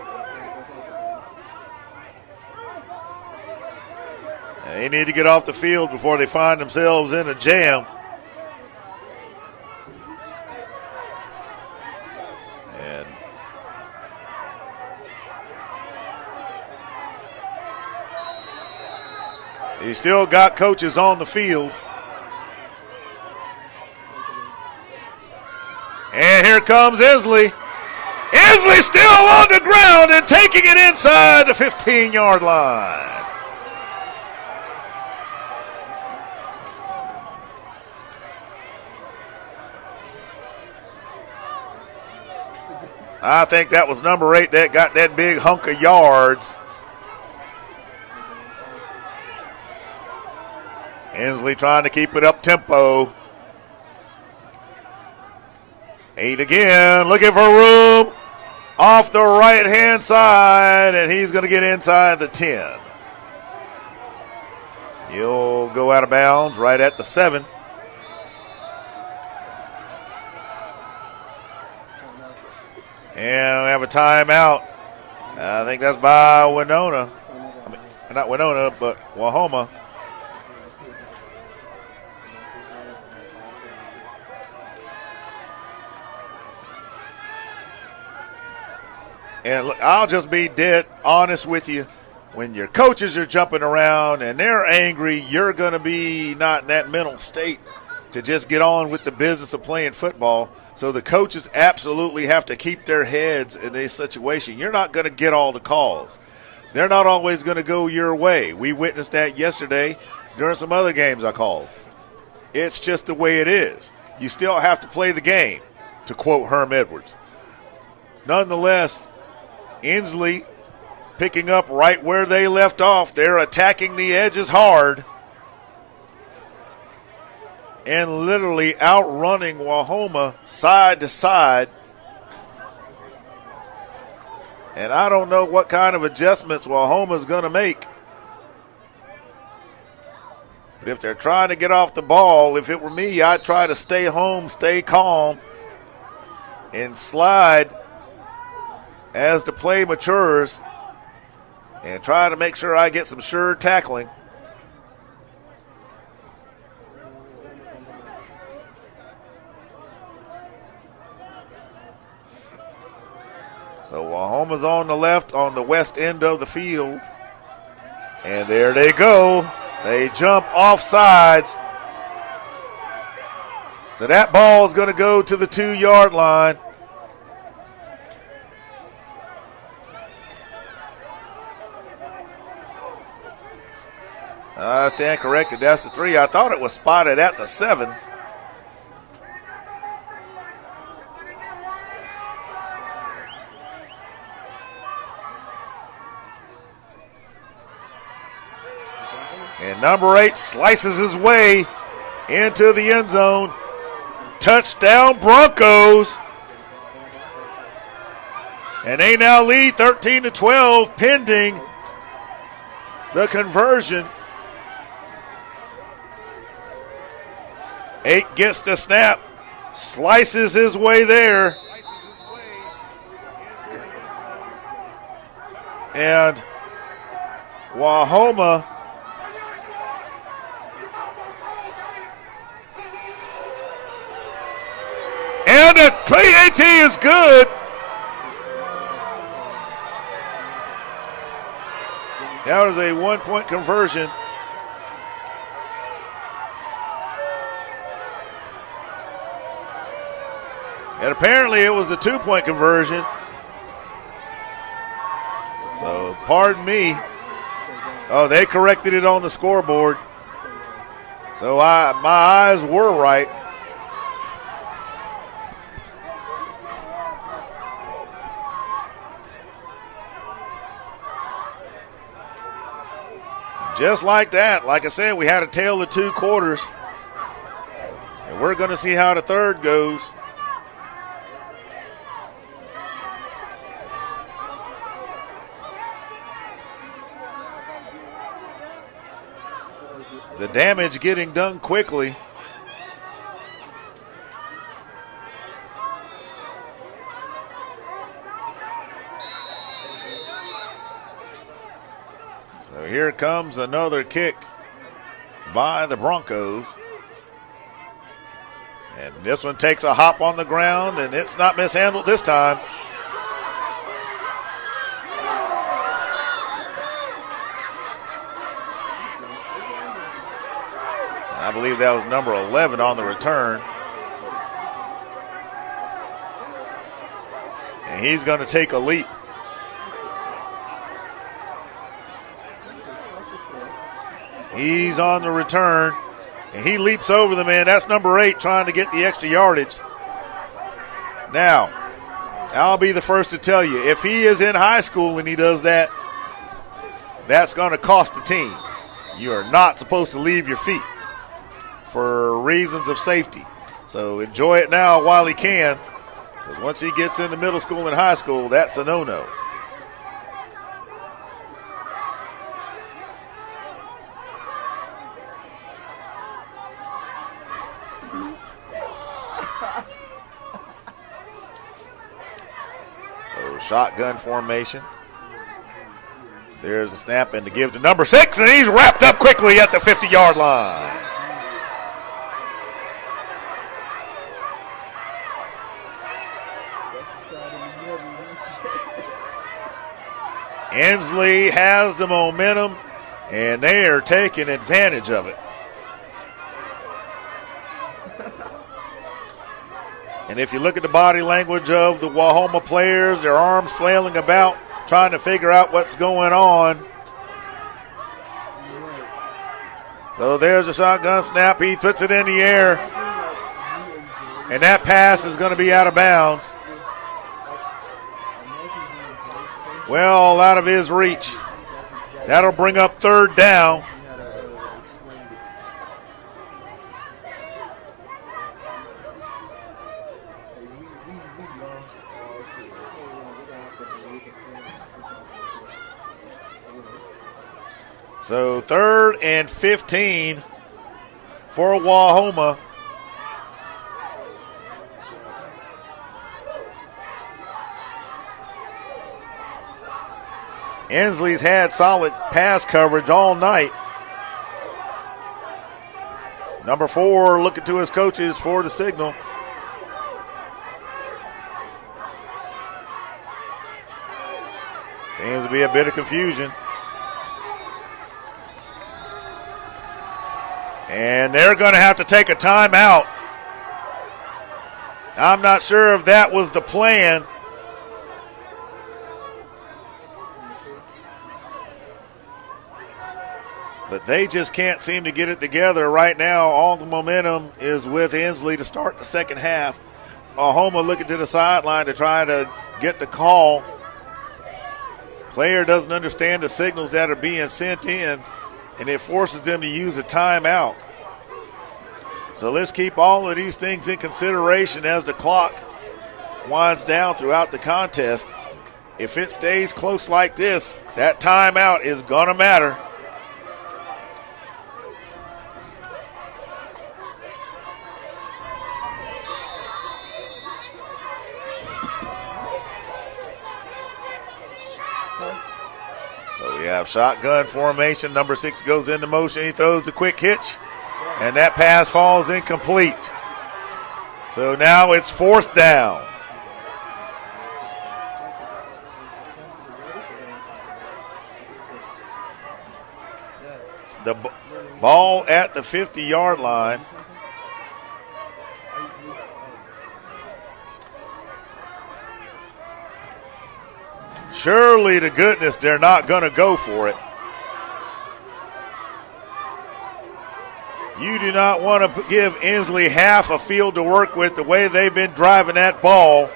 And they need to get off the field before they find themselves in a jam. And he still got coaches on the field. And here comes Inslee. Inslee still on the ground and taking it inside the 15-yard line. I think that was number 8 that got that big hunk of yards. Inslee trying to keep it up tempo. 8 again, looking for room off the right-hand side, and he's going to get inside the 10. He'll go out of bounds right at the 7. And we have a timeout. I think that's by Winona. Not Winona, but Wahoma. And look, I'll just be dead honest with you. When your coaches are jumping around and they're angry, you're going to be not in that mental state to just get on with the business of playing football. So the coaches absolutely have to keep their heads in this situation. You're not going to get all the calls. They're not always going to go your way. We witnessed that yesterday during some other games I called. It's just the way it is. You still have to play the game, to quote Herm Edwards. Nonetheless, Inslee picking up right where they left off. They're attacking the edges hard and literally outrunning Wahoma side to side. And I don't know what kind of adjustments Wahoma's going to make. But if they're trying to get off the ball, if it were me, I'd try to stay home, stay calm, and slide as the play matures and try to make sure I get some sure tackling. So Wahoma's on the left, on the west end of the field. And there they go. They jump off sides. So that ball is going to go to the 2-yard line. I stand corrected. That's the 3. I thought it was spotted at the 7. And number 8 slices his way into the end zone. Touchdown Broncos. And they now lead 13-12 pending the conversion. 8 gets the snap, slices his way there. And Wahoma and the PAT is good. That was a 1-point conversion. And apparently it was a 2-point conversion. So, pardon me. Oh, they corrected it on the scoreboard. So, my eyes were right. Just like that, like I said, we had a tale of 2 quarters. And we're going to see how the third goes. The damage getting done quickly. So here comes another kick by the Broncos. And this one takes a hop on the ground, and it's not mishandled this time. I believe that was number 11 on the return. And he's going to take a leap. He's on the return, and he leaps over the man. That's number 8 trying to get the extra yardage. Now, I'll be the first to tell you, if he is in high school and he does that, that's going to cost the team. You are not supposed to leave your feet for reasons of safety. So enjoy it now while he can, because once he gets into middle school and high school, that's a no-no. So shotgun formation. There's a snap and to give to number 6, and he's wrapped up quickly at the 50-yard line. Inslee has the momentum, and they are taking advantage of it. And if you look at the body language of the Wahoma players, their arms flailing about, trying to figure out what's going on. So there's a shotgun snap. He puts it in the air, and that pass is going to be out of bounds. Well, out of his reach. That'll bring up 3rd down. So 3rd and 15 for Wahoma. Inslee's had solid pass coverage all night. Number 4 looking to his coaches for the signal. Seems to be a bit of confusion. And they're going to have to take a timeout. I'm not sure if that was the plan. But they just can't seem to get it together right now. All the momentum is with Inslee to start the second half. Wahoma looking to the sideline to try to get the call. Player doesn't understand the signals that are being sent in, and it forces them to use a timeout. So let's keep all of these things in consideration as the clock winds down throughout the contest. if it stays close like this, that timeout is going to matter. So we have shotgun formation. Number 6 goes into motion. He throws the quick hitch, and that pass falls incomplete. So now it's 4th down. The ball at the 50-yard line. Surely to goodness they're not going to go for it. You do not want to give Inslee half a field to work with the way they've been driving that ball.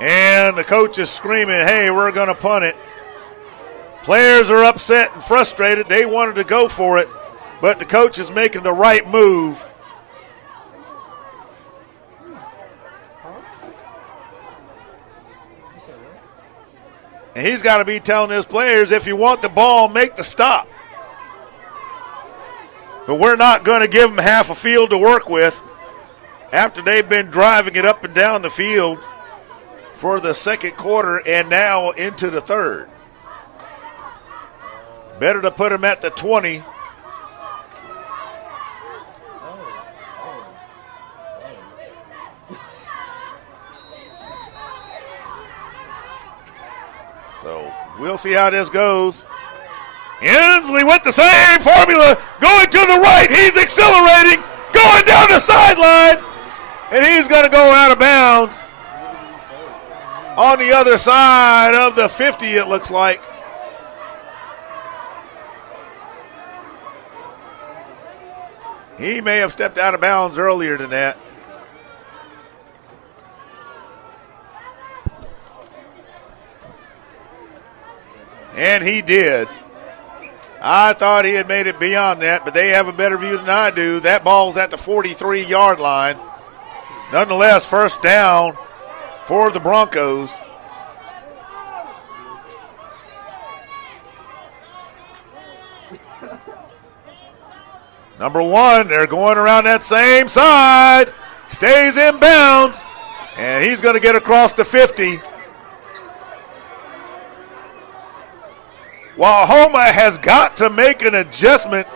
And the coach is screaming, hey, we're going to punt it. Players are upset and frustrated. They wanted to go for it, but the coach is making the right move. And he's got to be telling his players, if you want the ball, make the stop. But we're not going to give them half a field to work with after they've been driving it up and down the field for the second quarter and now into the third. Better to put them at the 20. So we'll see how this goes. Inslee with the same formula, going to the right. He's accelerating, going down the sideline, and he's going to go out of bounds on the other side of the 50, it looks like. He may have stepped out of bounds earlier than that. And he did. I thought he had made it beyond that, but they have a better view than I do. That ball's at the 43-yard line. Nonetheless, first down for the Broncos. Number 1, they're going around that same side. Stays in bounds, and he's going to get across the 50. Wahoma has got to make an adjustment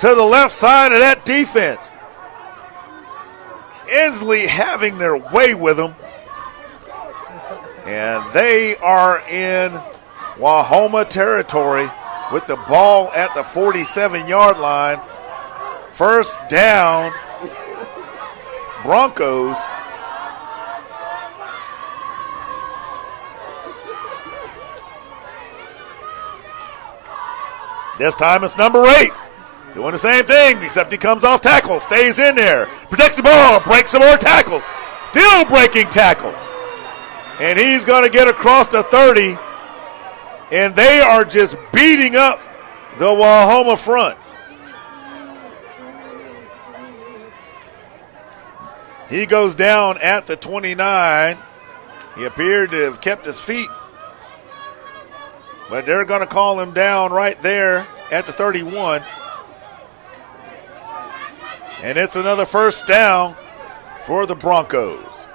to the left side of that defense. Inslee having their way with them. And they are in Wahoma territory with the ball at the 47-yard line. First down, Broncos. This time it's number 8. Doing the same thing, except he comes off tackle, stays in there, protects the ball, breaks some more tackles. Still breaking tackles. And he's going to get across the 30. And they are just beating up the Wahoma front. He goes down at the 29. He appeared to have kept his feet, but they're going to call him down right there at the 31. And it's another first down for the Broncos.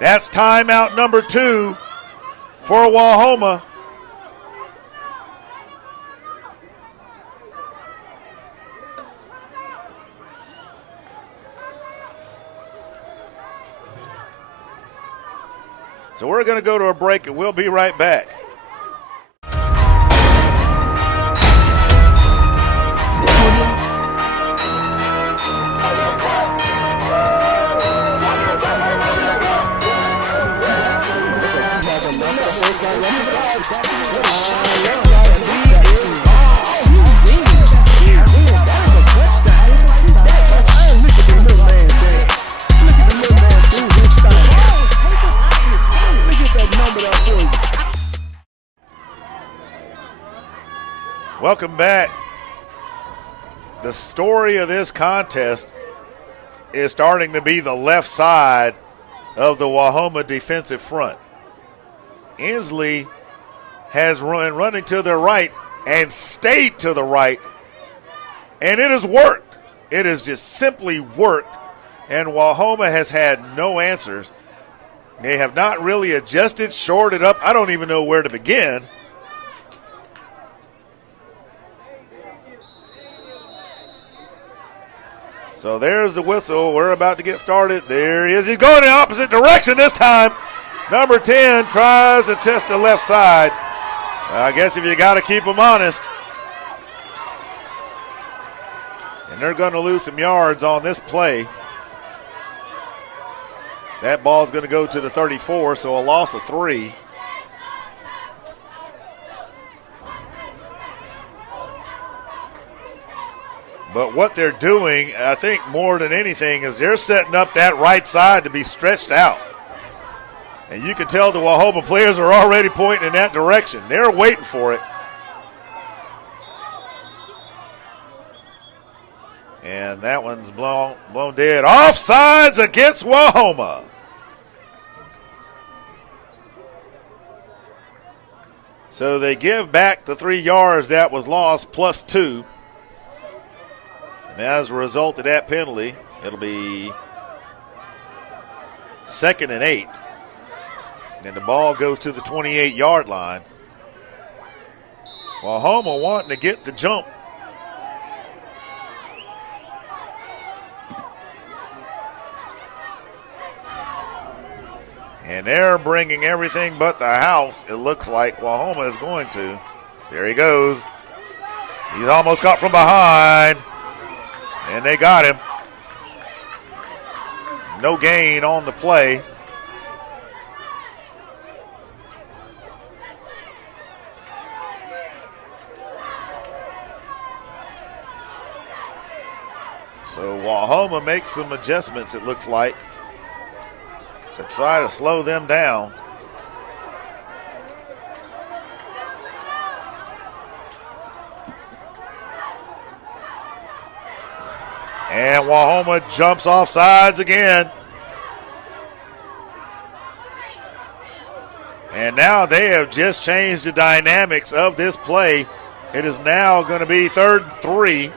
That's timeout number 2 for Wahoma. So we're going to go to a break, and we'll be right back. Welcome back. The story of this contest is starting to be the left side of the Wahoma defensive front. Inslee has running to the right and stayed to the right, and it has worked. It has just simply worked, and Wahoma has had no answers. They have not really adjusted, shored it up. I don't even know where to begin. So there's the whistle. We're about to get started. There he is. He's going in the opposite direction this time. Number 10 tries to test the left side. I guess if you got to keep them honest. And they're going to lose some yards on this play. That ball is going to go to the 34, so a loss of 3. But what they're doing, I think more than anything, is they're setting up that right side to be stretched out. And you can tell the Wahoma players are already pointing in that direction. They're waiting for it. And that one's blown dead. Offsides against Wahoma. So they give back the 3 yards that was lost plus 2. And as a result of that penalty, it'll be 2nd and 8. And the ball goes to the 28-yard line. Wahoma wanting to get the jump. And they're bringing everything but the house. It looks like Wahoma is going to. There he goes. He's almost got from behind. And they got him. No gain on the play. So Wahoma makes some adjustments, it looks like, to try to slow them down. And Wahoma jumps off sides again. And now they have just changed the dynamics of this play. It is now going to be 3rd and 3.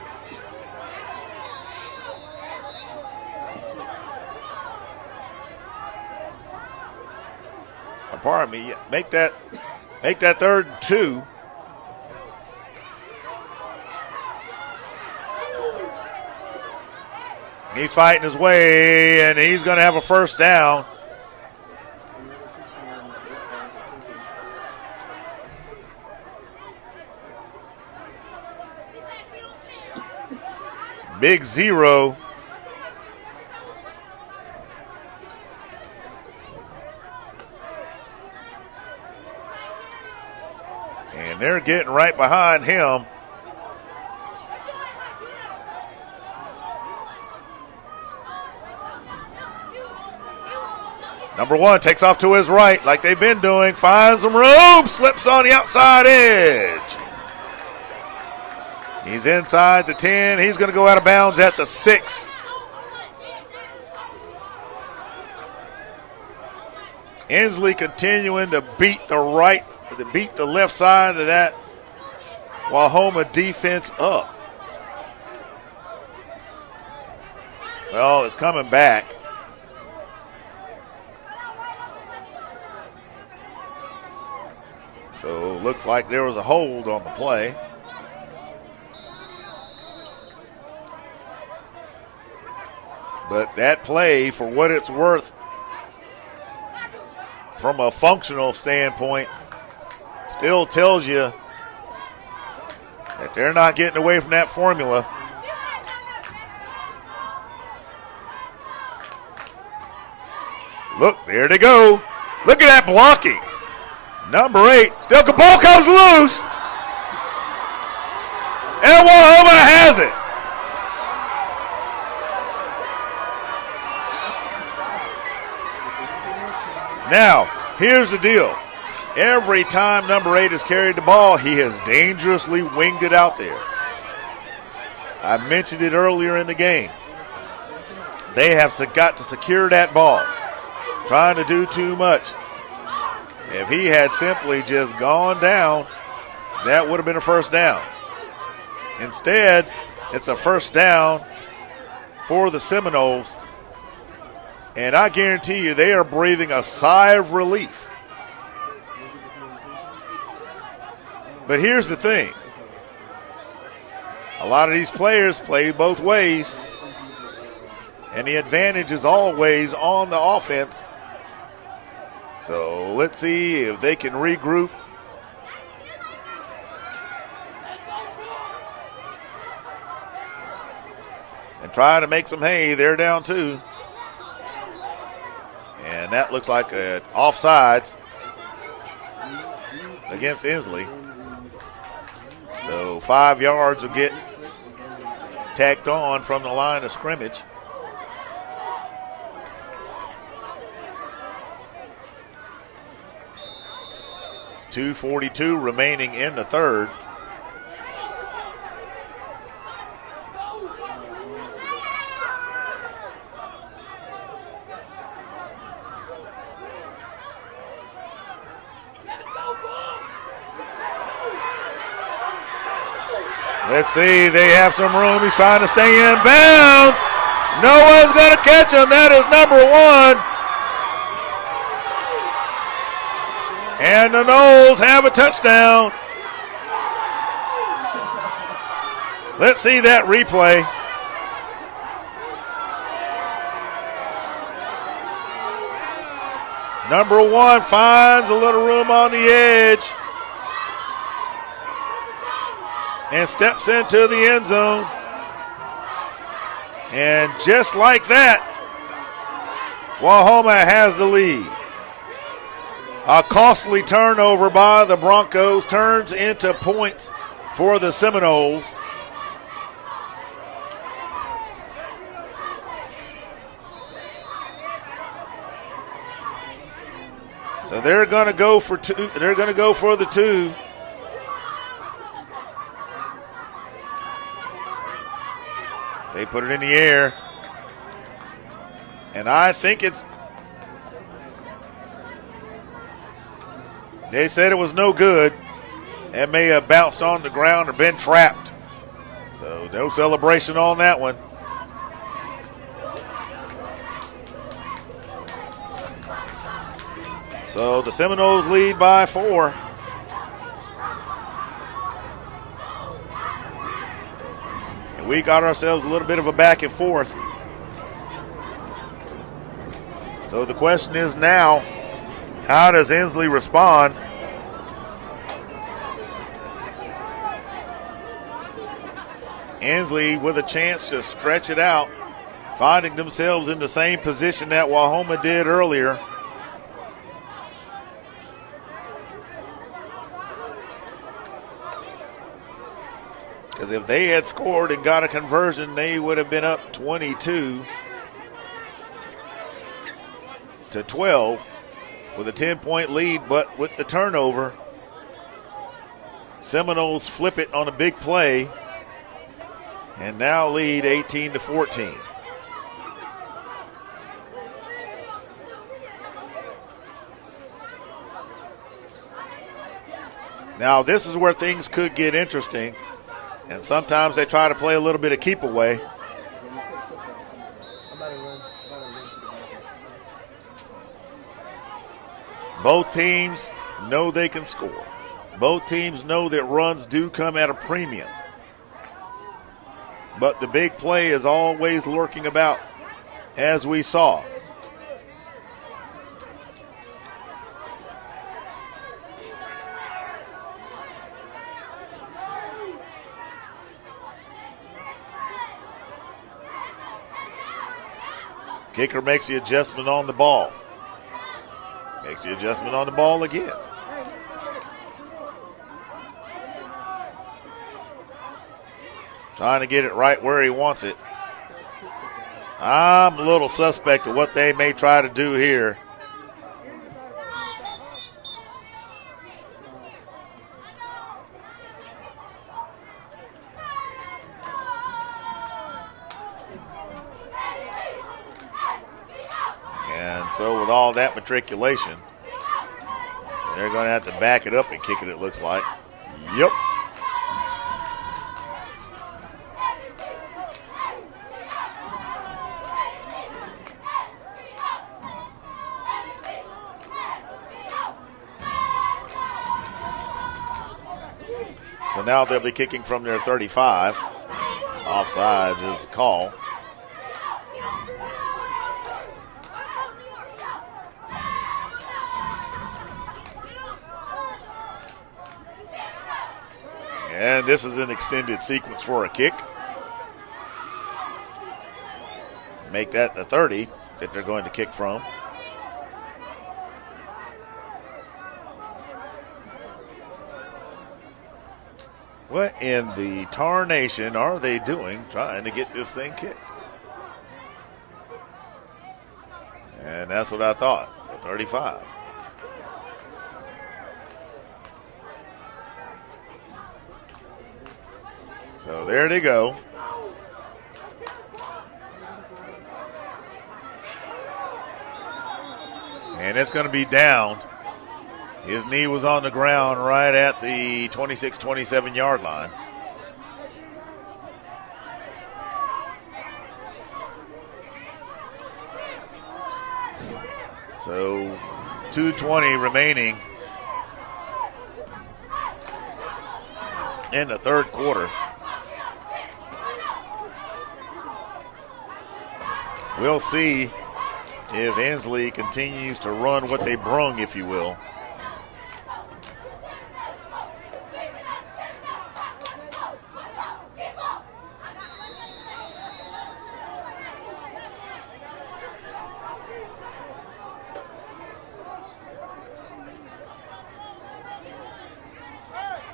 Pardon me, make that 3rd and 2. He's fighting his way, and he's going to have a first down. Big 0. And they're getting right behind him. Number 1 takes off to his right like they've been doing. Finds some room. Slips on the outside edge. He's inside the 10. He's going to go out of bounds at the 6. Inslee continuing to beat the left side of that Wahoma defense up. Well, it's coming back. So looks like there was a hold on the play. But that play, for what it's worth, from a functional standpoint, still tells you that they're not getting away from that formula. Look, there they go. Look at that blocking. Number 8, still the ball comes loose. And Wahoma has it. Now, here's the deal. Every time number 8 has carried the ball, he has dangerously winged it out there. I mentioned it earlier in the game. They have got to secure that ball. Trying to do too much. If he had simply just gone down, that would have been a first down. Instead, it's a first down for the Seminoles. And I guarantee you they are breathing a sigh of relief. But here's the thing. A lot of these players play both ways. And the advantage is always on the offense. So let's see if they can regroup. And try to make some hay. They're down 2. And that looks like an offsides against Inslee. So 5 yards will get tacked on from the line of scrimmage. .242 remaining in the third. Let's see, they have some room. He's trying to stay in bounds. No one's going to catch him. That is number 1. And the Noles have a touchdown. Let's see that replay. Number 1 finds a little room on the edge and steps into the end zone. And just like that, Wahoma has the lead. A costly turnover by the Broncos turns into points for the Seminoles. So they're going to go for 2. They're going to go for the 2. They put it in the air. And I think it's, they said it was no good. It may have bounced on the ground or been trapped. So no celebration on that one. So the Seminoles lead by 4. And we got ourselves a little bit of a back and forth. So the question is now, how does Inslee respond? Inslee with a chance to stretch it out, finding themselves in the same position that Wahoma did earlier. Because if they had scored and got a conversion, they would have been up 22-12 with a 10-point lead. But with the turnover, Seminoles flip it on a big play and now lead 18-14. Now this is where things could get interesting. And sometimes they try to play a little bit of keep away. Both teams know they can score. Both teams know that runs do come at a premium. But the big play is always lurking about, as we saw. Kicker makes the adjustment on the ball. Makes the adjustment on the ball again. Trying to get it right where he wants it. I'm a little suspect of what they may try to do here. So with all that matriculation, they're going to have to back it up and kick it looks like. Yep. So now they'll be kicking from their 35. Offsides is the call. And this is an extended sequence for a kick. Make that the 30 that they're going to kick from. What in the tarnation are they doing trying to get this thing kicked? And that's what I thought, the 35. So there they go. And it's going to be downed. His knee was on the ground right at the 26-27 yard line. So 2:20 remaining in the third quarter. We'll see if Inslee continues to run what they brung, if you will.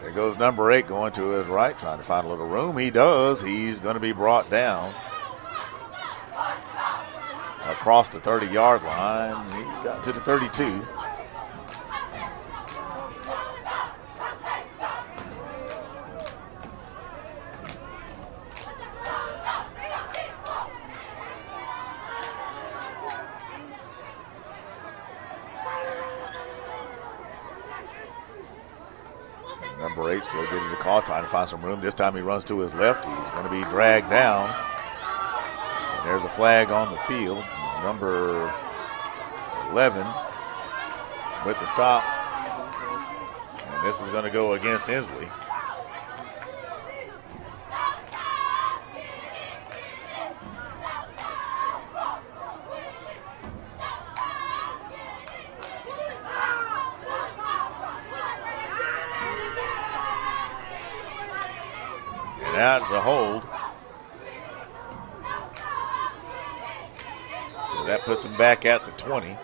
There goes number 8 going to his right, trying to find a little room. He does. He's going to be brought down across the 30-yard line. He got to the 32. Number 8 still getting the call, trying to find some room. This time he runs to his left. He's going to be dragged down. And there's a flag on the field. Number 11 with the stop. And this is going to go against Inslee. And that's a hold. So that puts him back at the 20.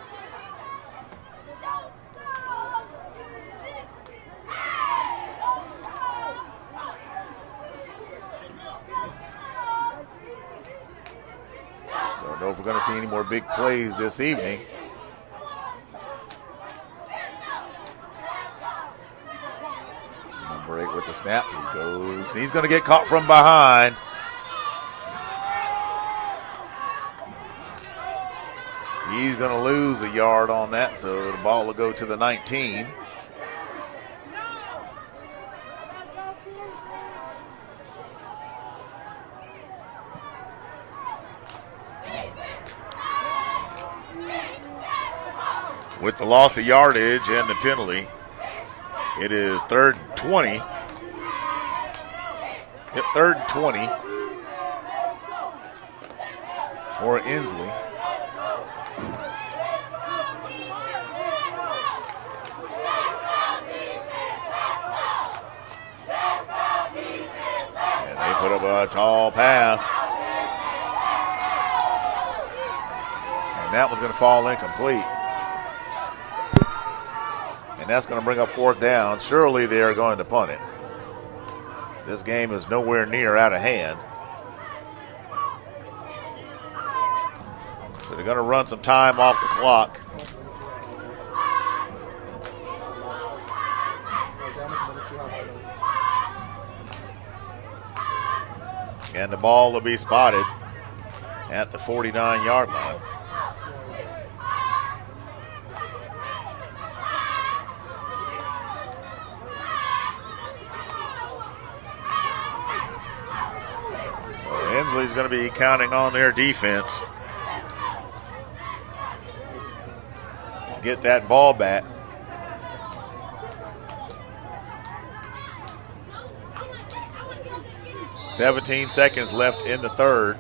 Don't know if we're going to see any more big plays this evening. Number 8 with the snap. He goes. He's going to get caught from behind. He's going to lose a yard on that, so the ball will go to the 19. With the loss of yardage and the penalty, it is 3rd and 20. Yep, 3rd and 20 for Inslee. And they put up a tall pass. And that was going to fall incomplete. And that's going to bring up 4th down. Surely they are going to punt it. This game is nowhere near out of hand. So they're going to run some time off the clock. And the ball will be spotted at the 49-yard line. Leslie's going to be counting on their defense to get that ball back. "17 seconds left in the third.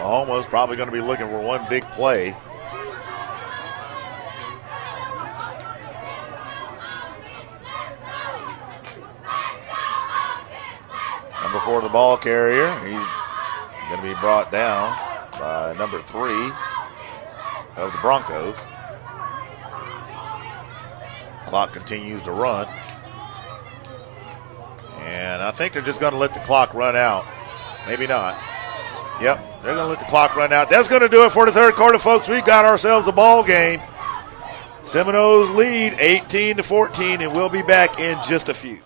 Oklahoma's probably going to be looking for one big play. Number 4, the ball carrier. He's going to be brought down by number 3 of the Broncos. Clock continues to run. And I think they're just going to let the clock run out. Maybe not. Yep, they're going to let the clock run out. That's going to do it for the third quarter, folks. We got ourselves a ball game. Seminoles lead 18-14, and we'll be back in just a few.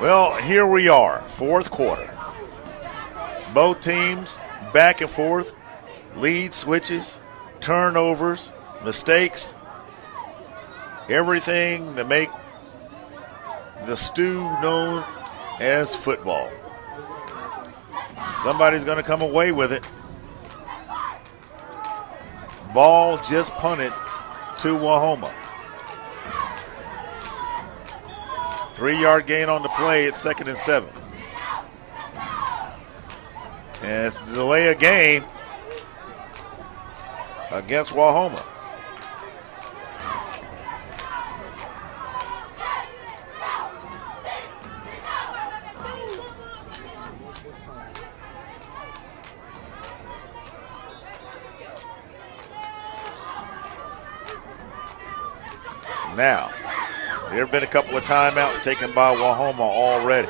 Well, here we are, fourth quarter. Both teams back and forth, lead switches, turnovers, mistakes, everything to make the stew known as football. Somebody's going to come away with it. Ball just punted to Wahoma. 3-yard gain on the play. It's 2nd and 7. And it's a delay of game against Wahoma. Now, there have been a couple of timeouts taken by Wahoma already.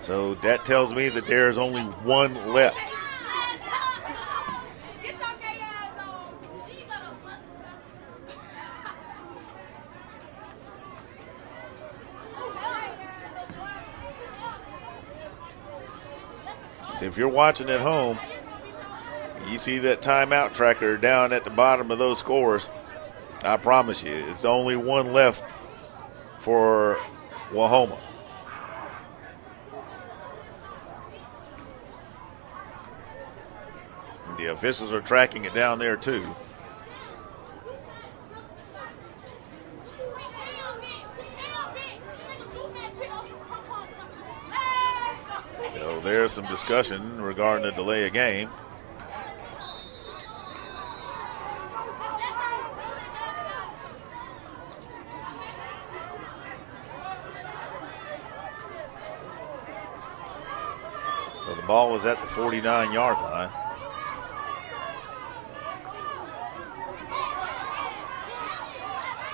So that tells me that there's only one left. So if you're watching at home, you see that timeout tracker down at the bottom of those scores. I promise you, it's only one left for Wahoma. The officials are tracking it down there too. So there's some discussion regarding the delay of game. So the ball is at the 49-yard line.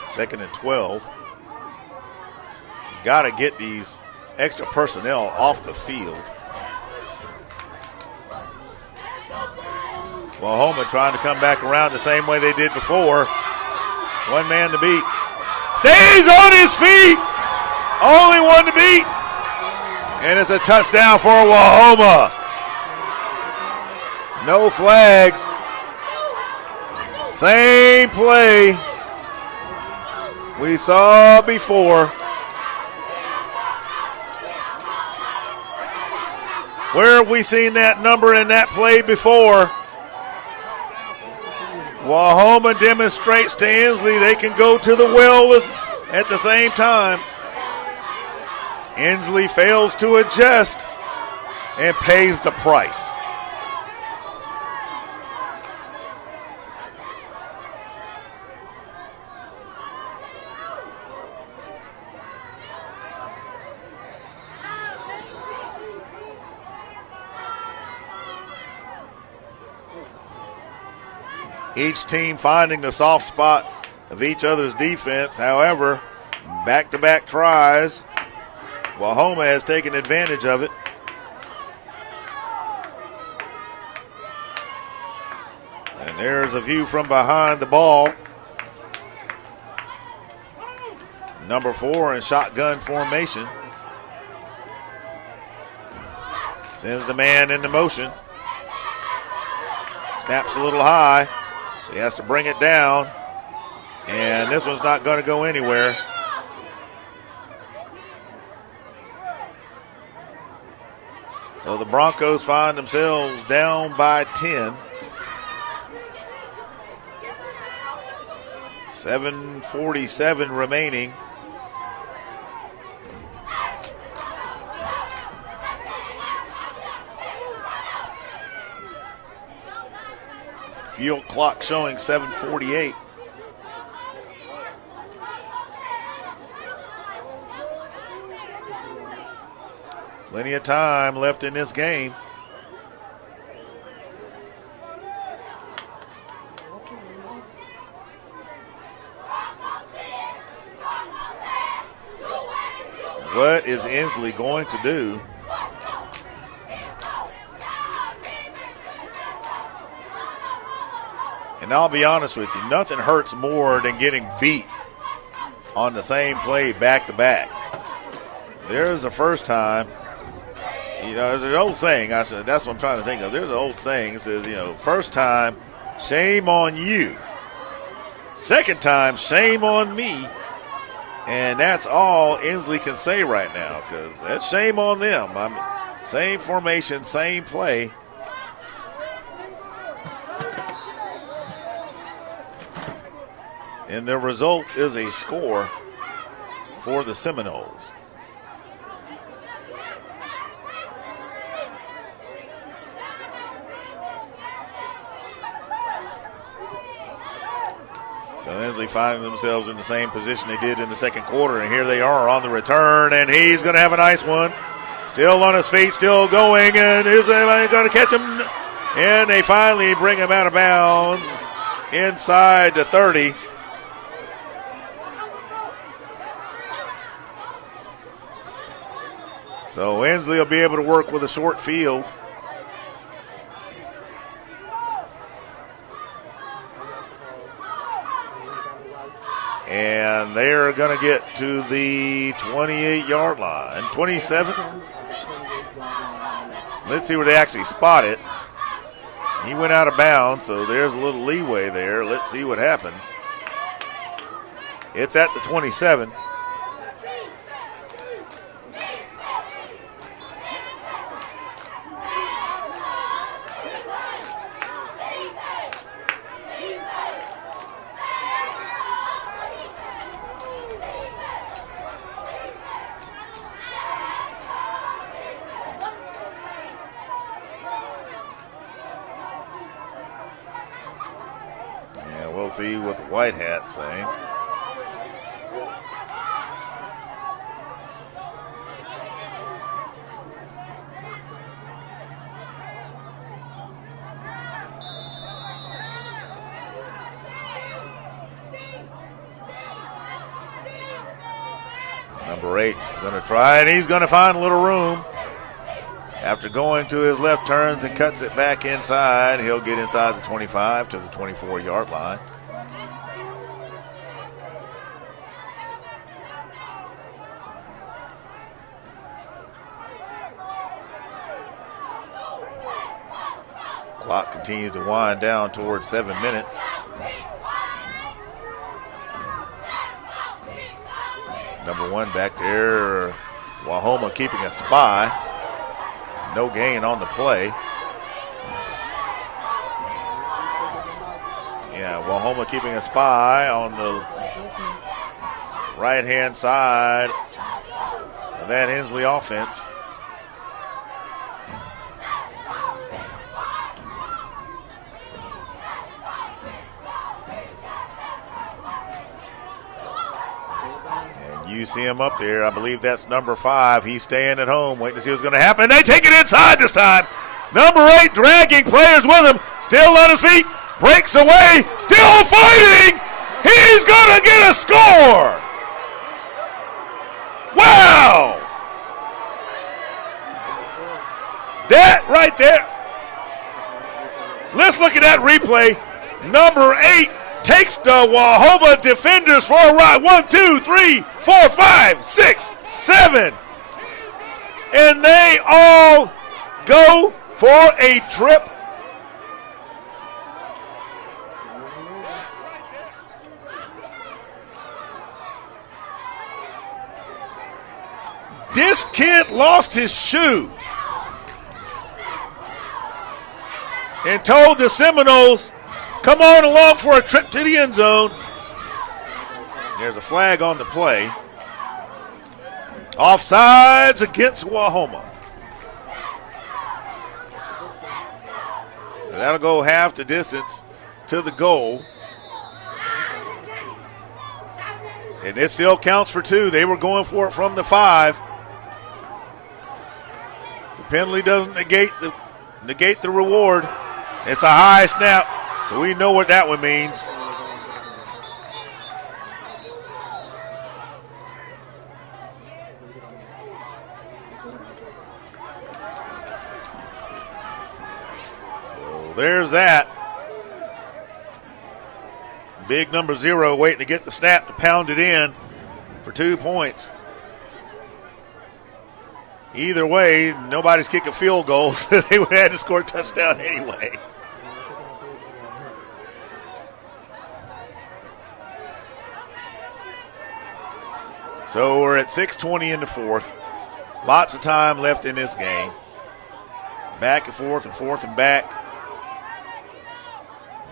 Second and 12. Got to get these extra personnel off the field. Wahoma trying to come back around the same way they did before. One man to beat. Stays on his feet. Only one to beat. And it's a touchdown for Wahoma. No flags. Same play we saw before. Where have we seen that number in that play before? Wahoma demonstrates to Inslee they can go to the well at the same time. Inslee fails to adjust and pays the price. Each team finding the soft spot of each other's defense. However, back-to-back tries, Wahoma has taken advantage of it. And there's a view from behind the ball. Number 4 in shotgun formation. Sends the man into motion. Snaps a little high. So he has to bring it down. And this one's not going to go anywhere. So the Broncos find themselves down by 10. 7:47 remaining. Field clock showing 7:48. Plenty of time left in this game. What is Inslee going to do? And I'll be honest with you, nothing hurts more than getting beat on the same play back to back. There's the first time, you know, there's an old saying, I said, that's what I'm trying to think of. There's an old saying, it says, you know, first time, shame on you. Second time, shame on me. And that's all Inslee can say right now, because that's shame on them. I mean, same formation, same play. And the result is a score for the Seminoles. So Inslee finding themselves in the same position they did in the second quarter, and here they are on the return, and he's going to have a nice one. Still on his feet, still going, and is anybody going to catch him? And they finally bring him out of bounds inside the 30. So Inslee will be able to work with a short field. And they're going to get to the 28-yard line. 27. Let's see where they actually spot it. He went out of bounds, so there's a little leeway there. Let's see what happens. It's at the 27. See what the white hat's saying. Number 8 is going to try, and he's going to find a little room. After going to his left turns and cuts it back inside, he'll get inside the 25 to the 24-yard line. Clock continues to wind down towards 7 minutes. Number 1 back there, Wahoma keeping a spy. No gain on the play. Yeah, Wahoma keeping a spy on the right-hand side of that Hensley offense. You see him up there. I believe that's number 5. He's staying at home, waiting to see what's going to happen. They take it inside this time. Number 8 dragging players with him. Still on his feet. Breaks away. Still fighting. He's going to get a score. Wow. That right there. Let's look at that replay. Number 8 takes the Wahoma defenders for a ride. 1, 2, 3, 4, 5, 6, 7. And they all go for a trip. This kid lost his shoe and told the Seminoles, come on along for a trip to the end zone. There's a flag on the play. Offsides against Wahoma. So that'll go half the distance to the goal. And it still counts for 2. They were going for it from the 5. The penalty doesn't negate the reward. It's a high snap. So we know what that one means. So there's that. Big number 0 waiting to get the snap to pound it in for 2 points. Either way, nobody's kicking field goals. So they would have had to score a touchdown anyway. So we're at 6:20 in the 4th. Lots of time left in this game. Back and forth and back.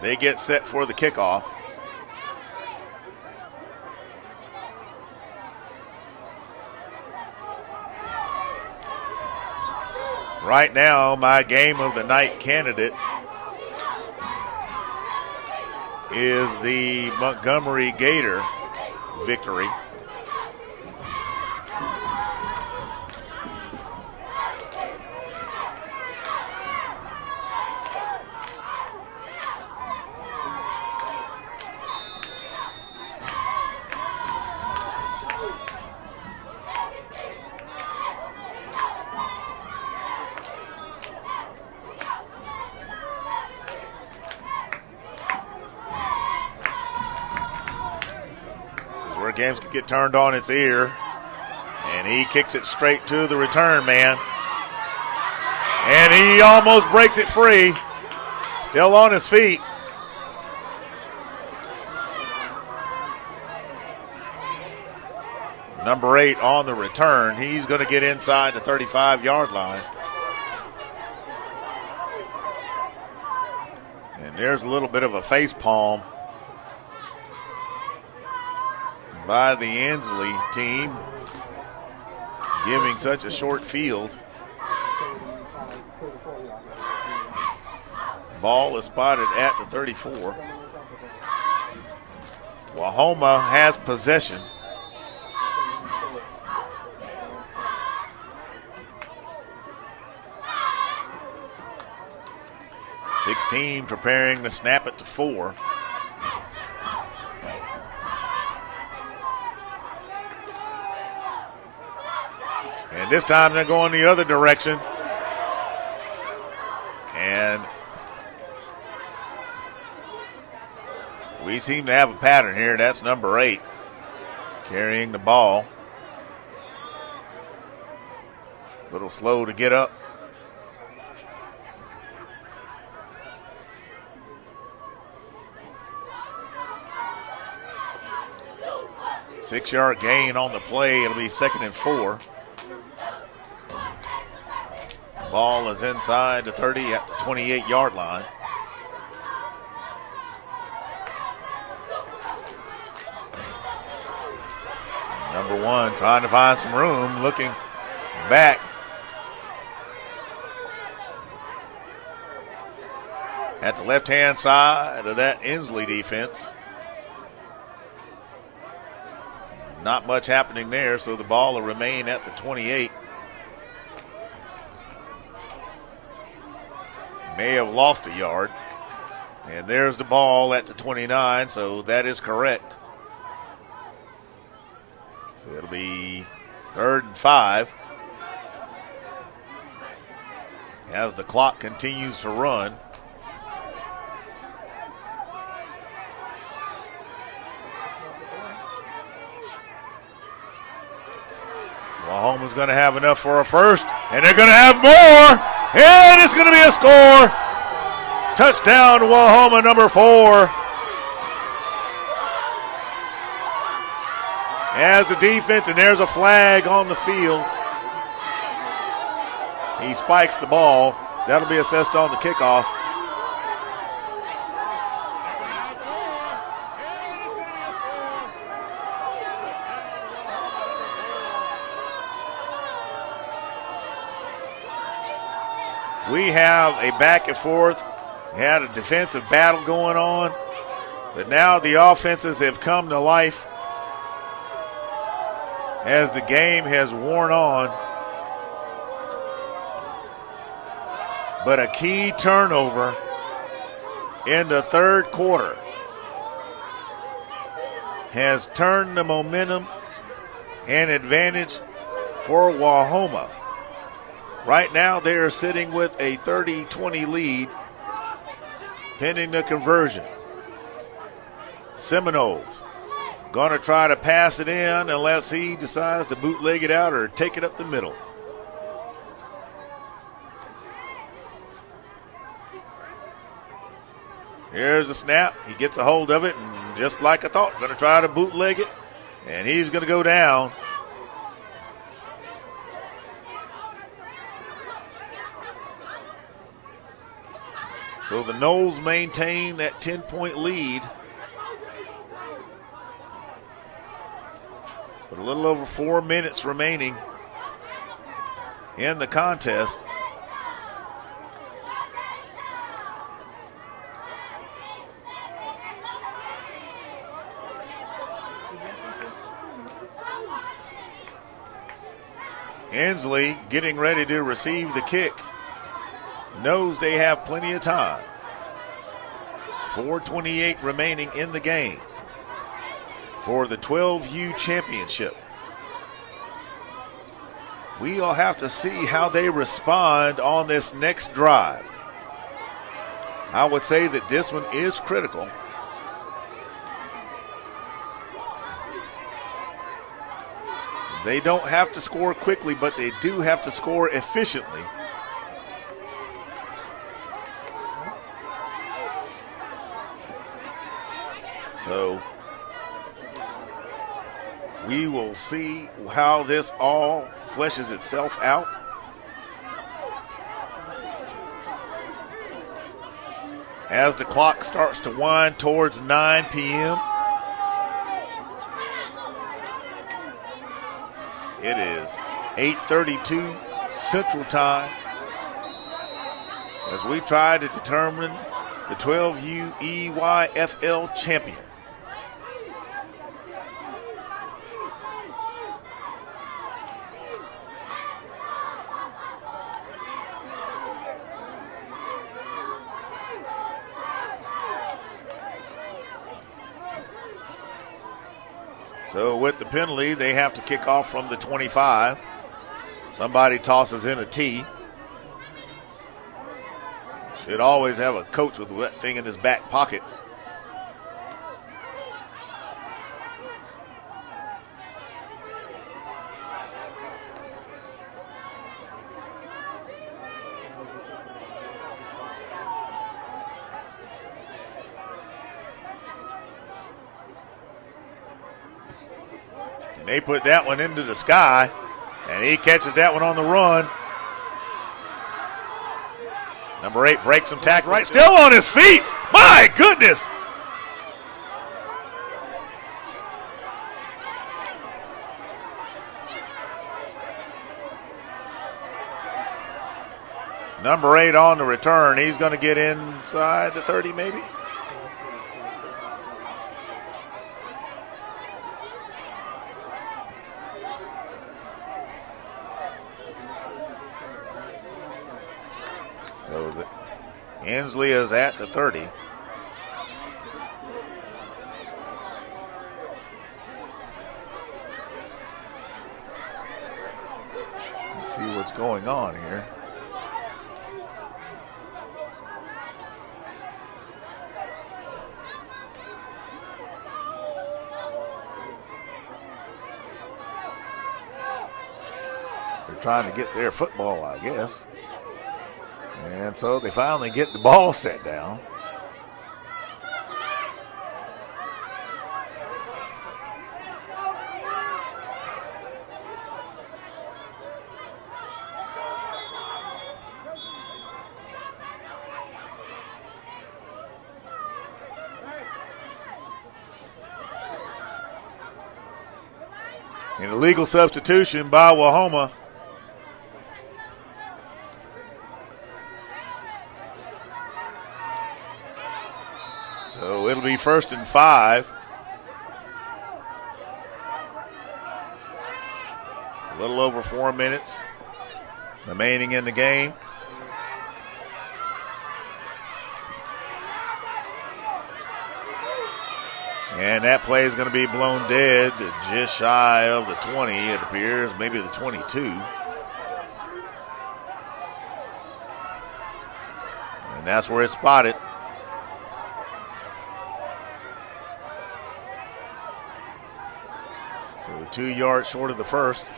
They get set for the kickoff. Right now, my game of the night candidate is the Montgomery Gator victory. Games could get turned on its ear, and he kicks it straight to the return man, and he almost breaks it free. Still on his feet. Number 8 on the return. He's going to get inside the 35-yard line. And there's a little bit of a face palm by the Hensley team, giving such a short field. Ball is spotted at the 34. Wahoma has possession. (16) preparing to snap it to 4. And this time they're going the other direction. And we seem to have a pattern here. That's number 8 carrying the ball. A little slow to get up. Six-yard gain on the play. It'll be 2nd and 4. Ball is inside the 30 at the 28-yard line. Number 1 trying to find some room, looking back at the left-hand side of that Inslee defense. Not much happening there, so the ball will remain at the 28. May have lost a yard. And there's the ball at the 29, so that is correct. So it'll be 3rd and 5 as the clock continues to run. Oklahoma's going to have enough for a first, and they're going to have more, and it's going to be a score. Touchdown, Oklahoma, number 4. As the defense, and there's a flag on the field. He spikes the ball. That'll be assessed on the kickoff. We have a back and forth. We had a defensive battle going on, but now the offenses have come to life as the game has worn on. But a key turnover in the third quarter has turned the momentum and advantage for Oklahoma. Right now they are sitting with a 30-20 lead pending the conversion. Seminoles going to try to pass it in unless he decides to bootleg it out or take it up the middle. Here's the snap. He gets a hold of it, and just like I thought, going to try to bootleg it, and he's going to go down. So the Noles maintain that 10-point lead. With a little over 4 minutes remaining in the contest. Inslee getting ready to receive the kick. Knows they have plenty of time. 4:28 remaining in the game for the 12U championship. We'll have to see how they respond on this next drive. I would say that this one is critical. They don't have to score quickly, but they do have to score efficiently. So we will see how this all fleshes itself out. As the clock starts to wind towards 9 p.m. It is 8:32 Central Time as we try to determine the 12U EYFL champion. So with the penalty, they have to kick off from the 25. Somebody tosses in a tee. Should always have a coach with that thing in his back pocket. They put that one into the sky, and he catches that one on the run. Number 8 breaks some tackle right, still on his feet. My goodness. Number 8 on the return. He's going to get inside the 30 maybe. So Inslee is at the 30. Let's see what's going on here. They're trying to get their football, I guess. And so they finally get the ball set down. An illegal substitution by Wahoma. So it'll be 1st and 5. A little over 4 minutes remaining in the game. And that play is going to be blown dead just shy of the 20, it appears, maybe the 22. And that's where it's spotted. So 2 yards short of the first.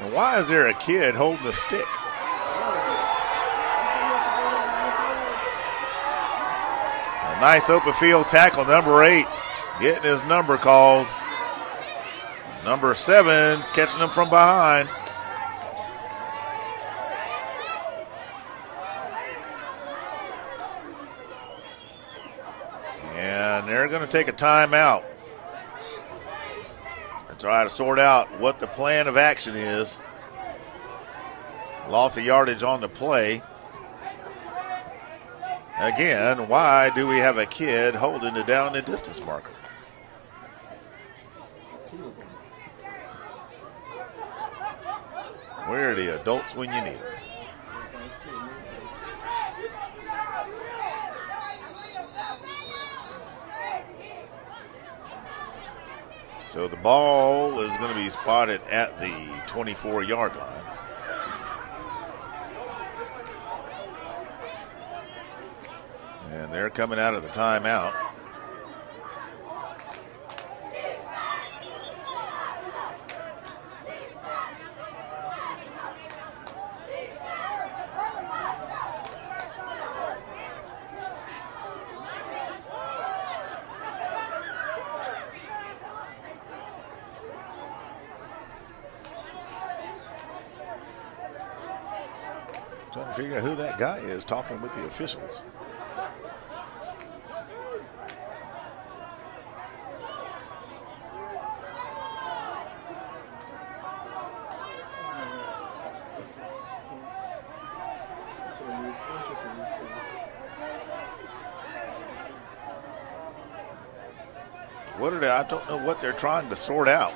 And why is there a kid holding the stick? A nice open field tackle, number 8, getting his number called. Number 7 catching him from behind. And they're going to take a timeout to try to sort out what the plan of action is. Loss of yardage on the play. Again, why do we have a kid holding the down and distance marker? Where are the adults when you need them? So the ball is going to be spotted at the 24-yard line. And they're coming out of the timeout. Trying to figure out who that guy is talking with the officials. I don't know what they're trying to sort out.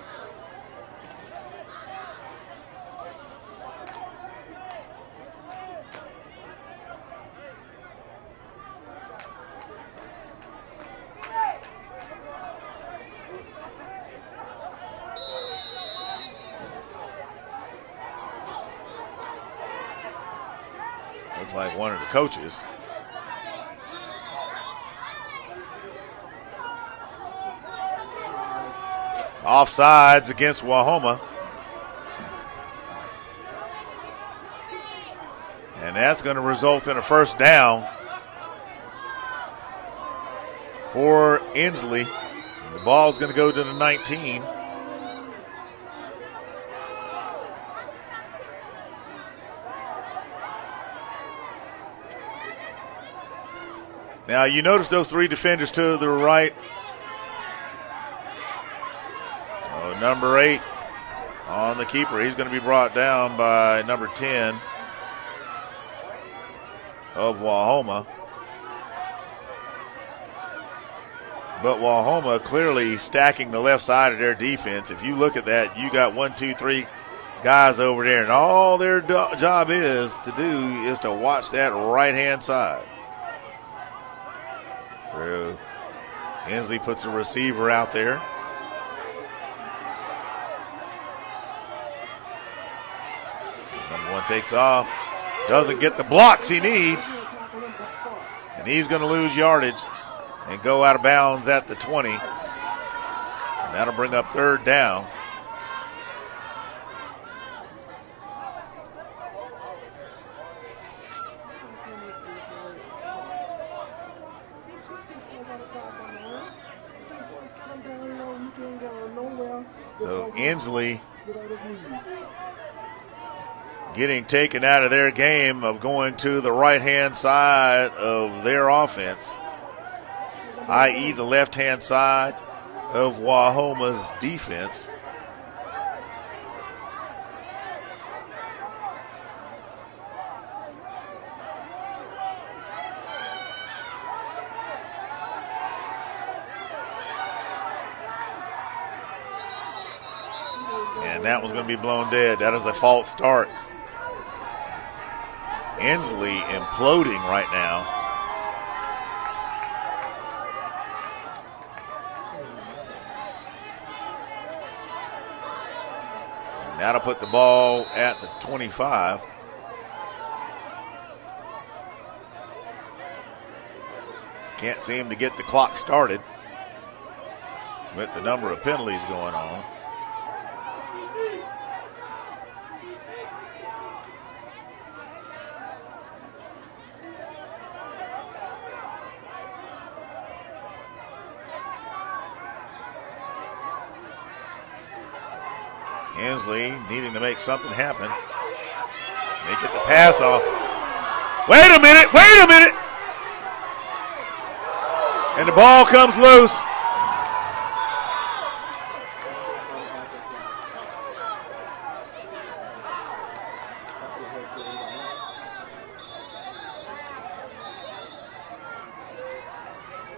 Looks like one of the coaches. Offsides against Wahoma. And that's going to result in a first down for Inslee. The ball is going to go to the 19. Now you notice those three defenders to the right. Number 8 on the keeper. He's going to be brought down by number 10 of Wahoma. But Wahoma clearly stacking the left side of their defense. If you look at that, you got 1, 2, 3 guys over there, and all their job is to watch that right-hand side. So Inslee puts a receiver out there. Number 1 takes off, doesn't get the blocks he needs, and he's going to lose yardage and go out of bounds at the 20. And that'll bring up 3rd down. So Inslee getting taken out of their game of going to the right-hand side of their offense, i.e. the left-hand side of Wahoma's defense. And that one's going to be blown dead. That is a false start. Inslee imploding right now. That'll put the ball at the 25. Can't seem to get the clock started with the number of penalties going on. Inslee needing to make something happen. They get the pass off. Wait a minute. And the ball comes loose.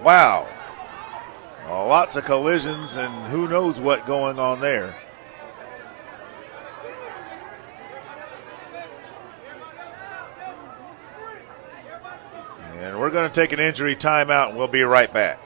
Wow. Well, lots of collisions and who knows what going on there. And we're going to take an injury timeout, and we'll be right back.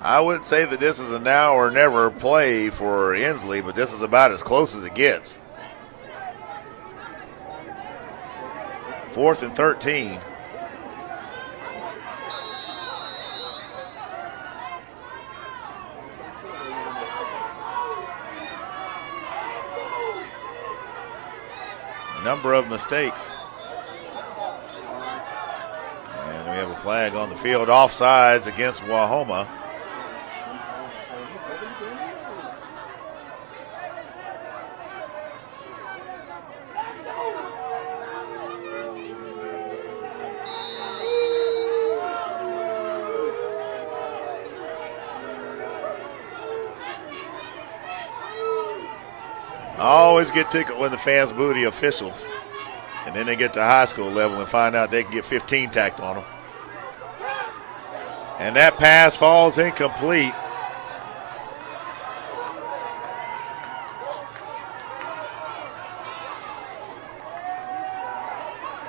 I wouldn't say that this is a now or never play for Inslee, but this is about as close as it gets. 4th and 13. Number of mistakes. And we have a flag on the field, offsides against Wahoma. I always get tickled when the fans boo the officials, and then they get to high school level and find out they can get 15 tacked on them. And that pass falls incomplete.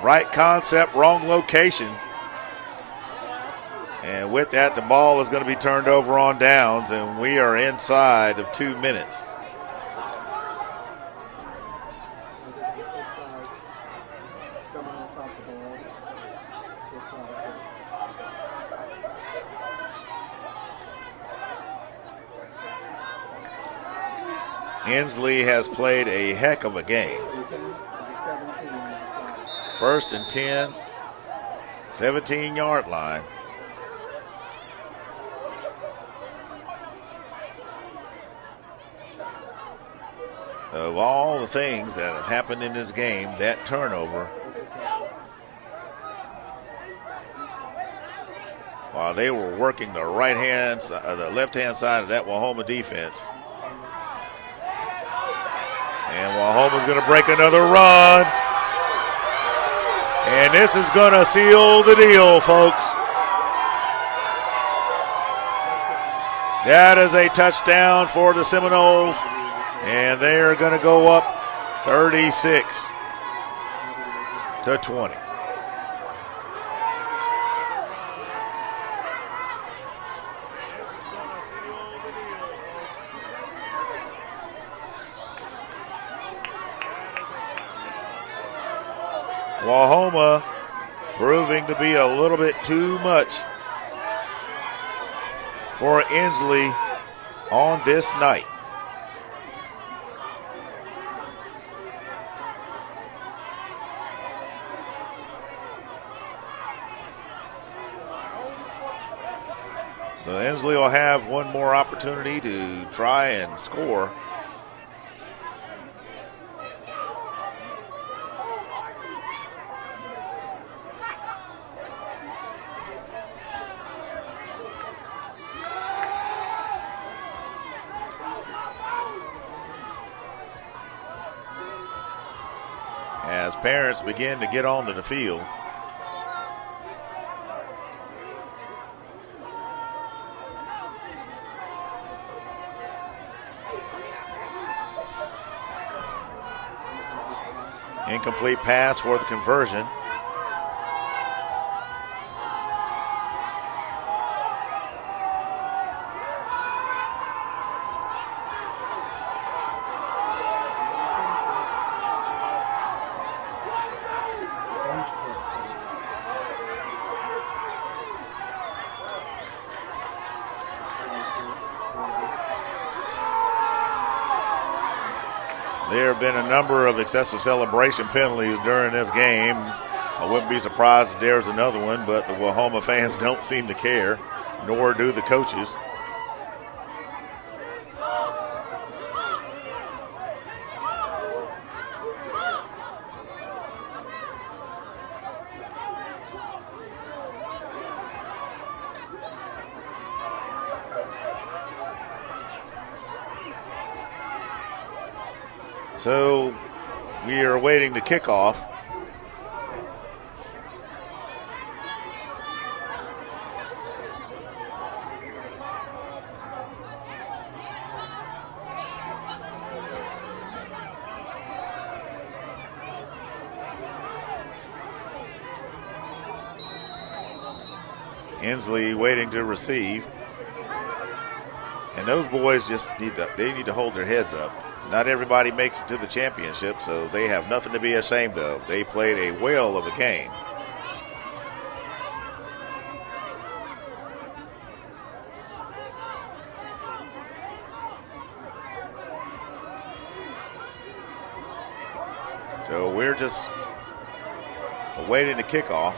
Right concept, wrong location. And with that, the ball is going to be turned over on downs, and we are inside of 2 minutes. Inslee has played a heck of a game. 1st and 10, 17-yard line. Of all the things that have happened in this game, that turnover, while they were working the the left-hand side of that Wahoma defense. And Wahoma's going to break another run. And this is going to seal the deal, folks. That is a touchdown for the Seminoles. And they are going to go up 36-20. Wahoma proving to be a little bit too much for Inslee on this night. So Inslee will have one more opportunity to try and score. As parents begin to get onto the field. Incomplete pass for the conversion. There have been a number of excessive celebration penalties during this game. I wouldn't be surprised if there's another one, but the Wahoma fans don't seem to care, nor do the coaches. So we are awaiting the kickoff. Inslee waiting to receive. And those boys just need to hold their heads up. Not everybody makes it to the championship, so they have nothing to be ashamed of. They played a whale of a game. So we're just awaiting the kickoff.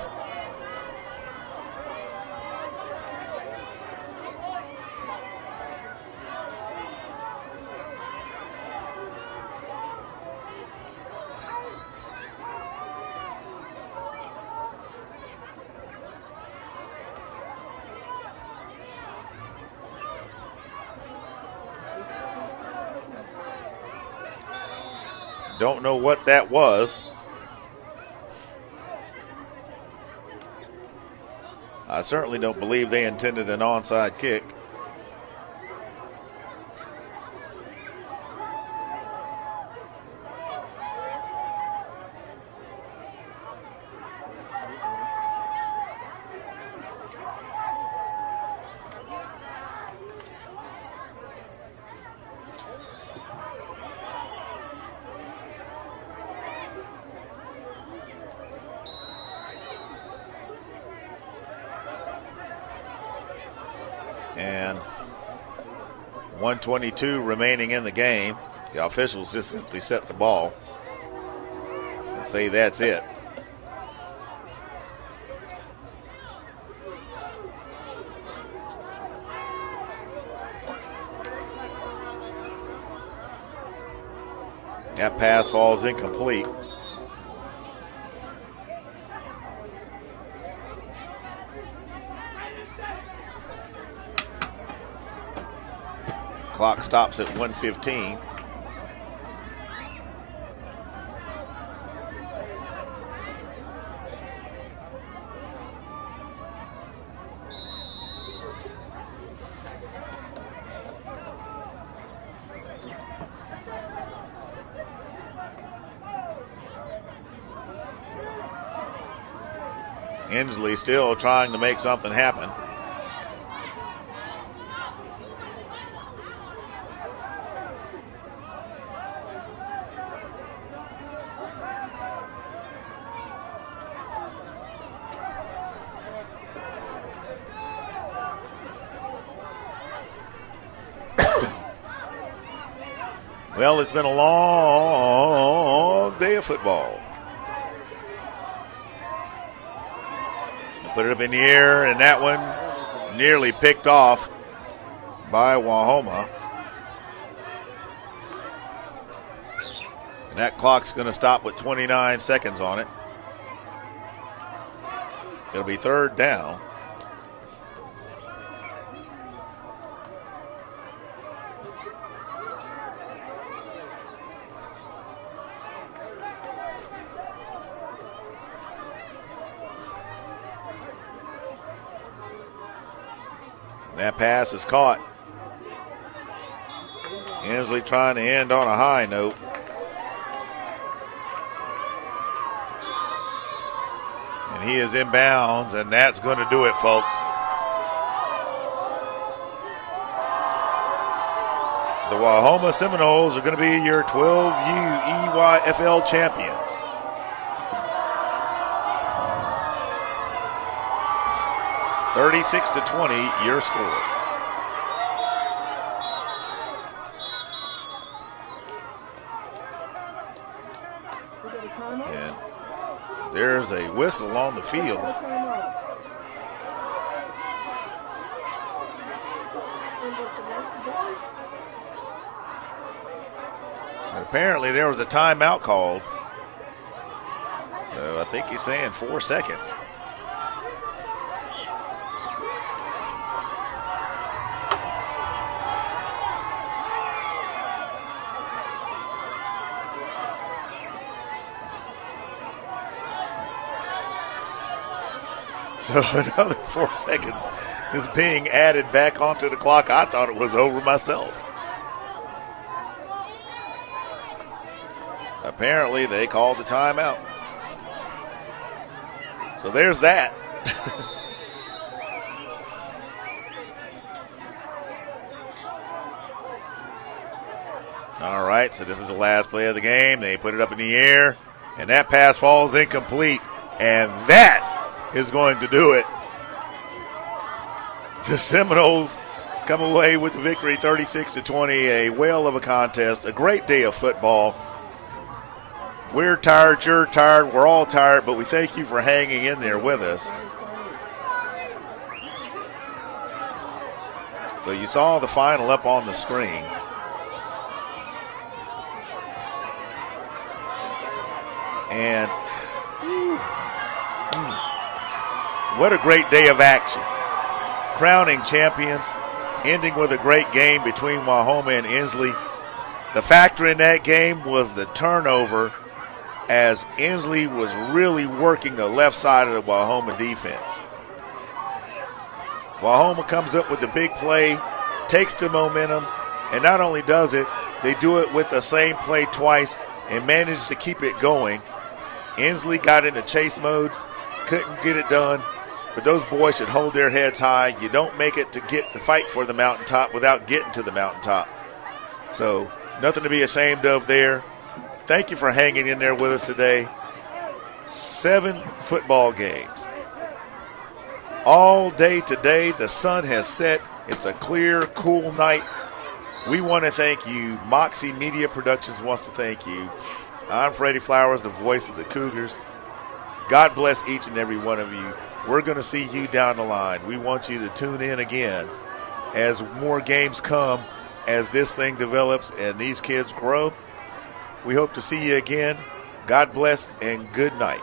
Don't know what that was. I certainly don't believe they intended an onside kick. And 1:22 remaining in the game. The officials just simply set the ball and say that's it. That pass falls incomplete. Clock stops at 1:15. Inslee still trying to make something happen. Well, it's been a long day of football. Put it up in the air, and that one nearly picked off by Wahoma. And that clock's going to stop with 29 seconds on it. It'll be third down. That pass is caught. Inslee trying to end on a high note. And he is inbounds, and that's going to do it, folks. The Wahoma Seminoles are going to be your 12U EYFL champions. (36-20) your score. And there's a whistle on the field. And apparently there was a timeout called. So I think he's saying 4 seconds. So another 4 seconds is being added back onto the clock. I thought it was over myself. Apparently they called the timeout. So there's that. All right, so this is the last play of the game. They put it up in the air, and that pass falls incomplete. And that is going to do it. The Seminoles come away with the victory 36-20, a whale of a contest, a great day of football. We're tired, you're tired, we're all tired, but we thank you for hanging in there with us. So you saw the final up on the screen. And what a great day of action. Crowning champions, ending with a great game between Wahoma and Inslee. The factor in that game was the turnover, as Inslee was really working the left side of the Wahoma defense. Wahoma comes up with the big play, takes the momentum, and not only does it, they do it with the same play twice and managed to keep it going. Inslee got into chase mode, couldn't get it done. But those boys should hold their heads high. You don't make it to get to fight for the mountaintop without getting to the mountaintop. So nothing to be ashamed of there. Thank you for hanging in there with us today. 7 football games. All day today, the sun has set. It's a clear, cool night. We want to thank you. Moxie Media Productions wants to thank you. I'm Freddie Flowers, the voice of the Cougars. God bless each and every one of you. We're going to see you down the line. We want you to tune in again as more games come, as this thing develops and these kids grow. We hope to see you again. God bless and good night.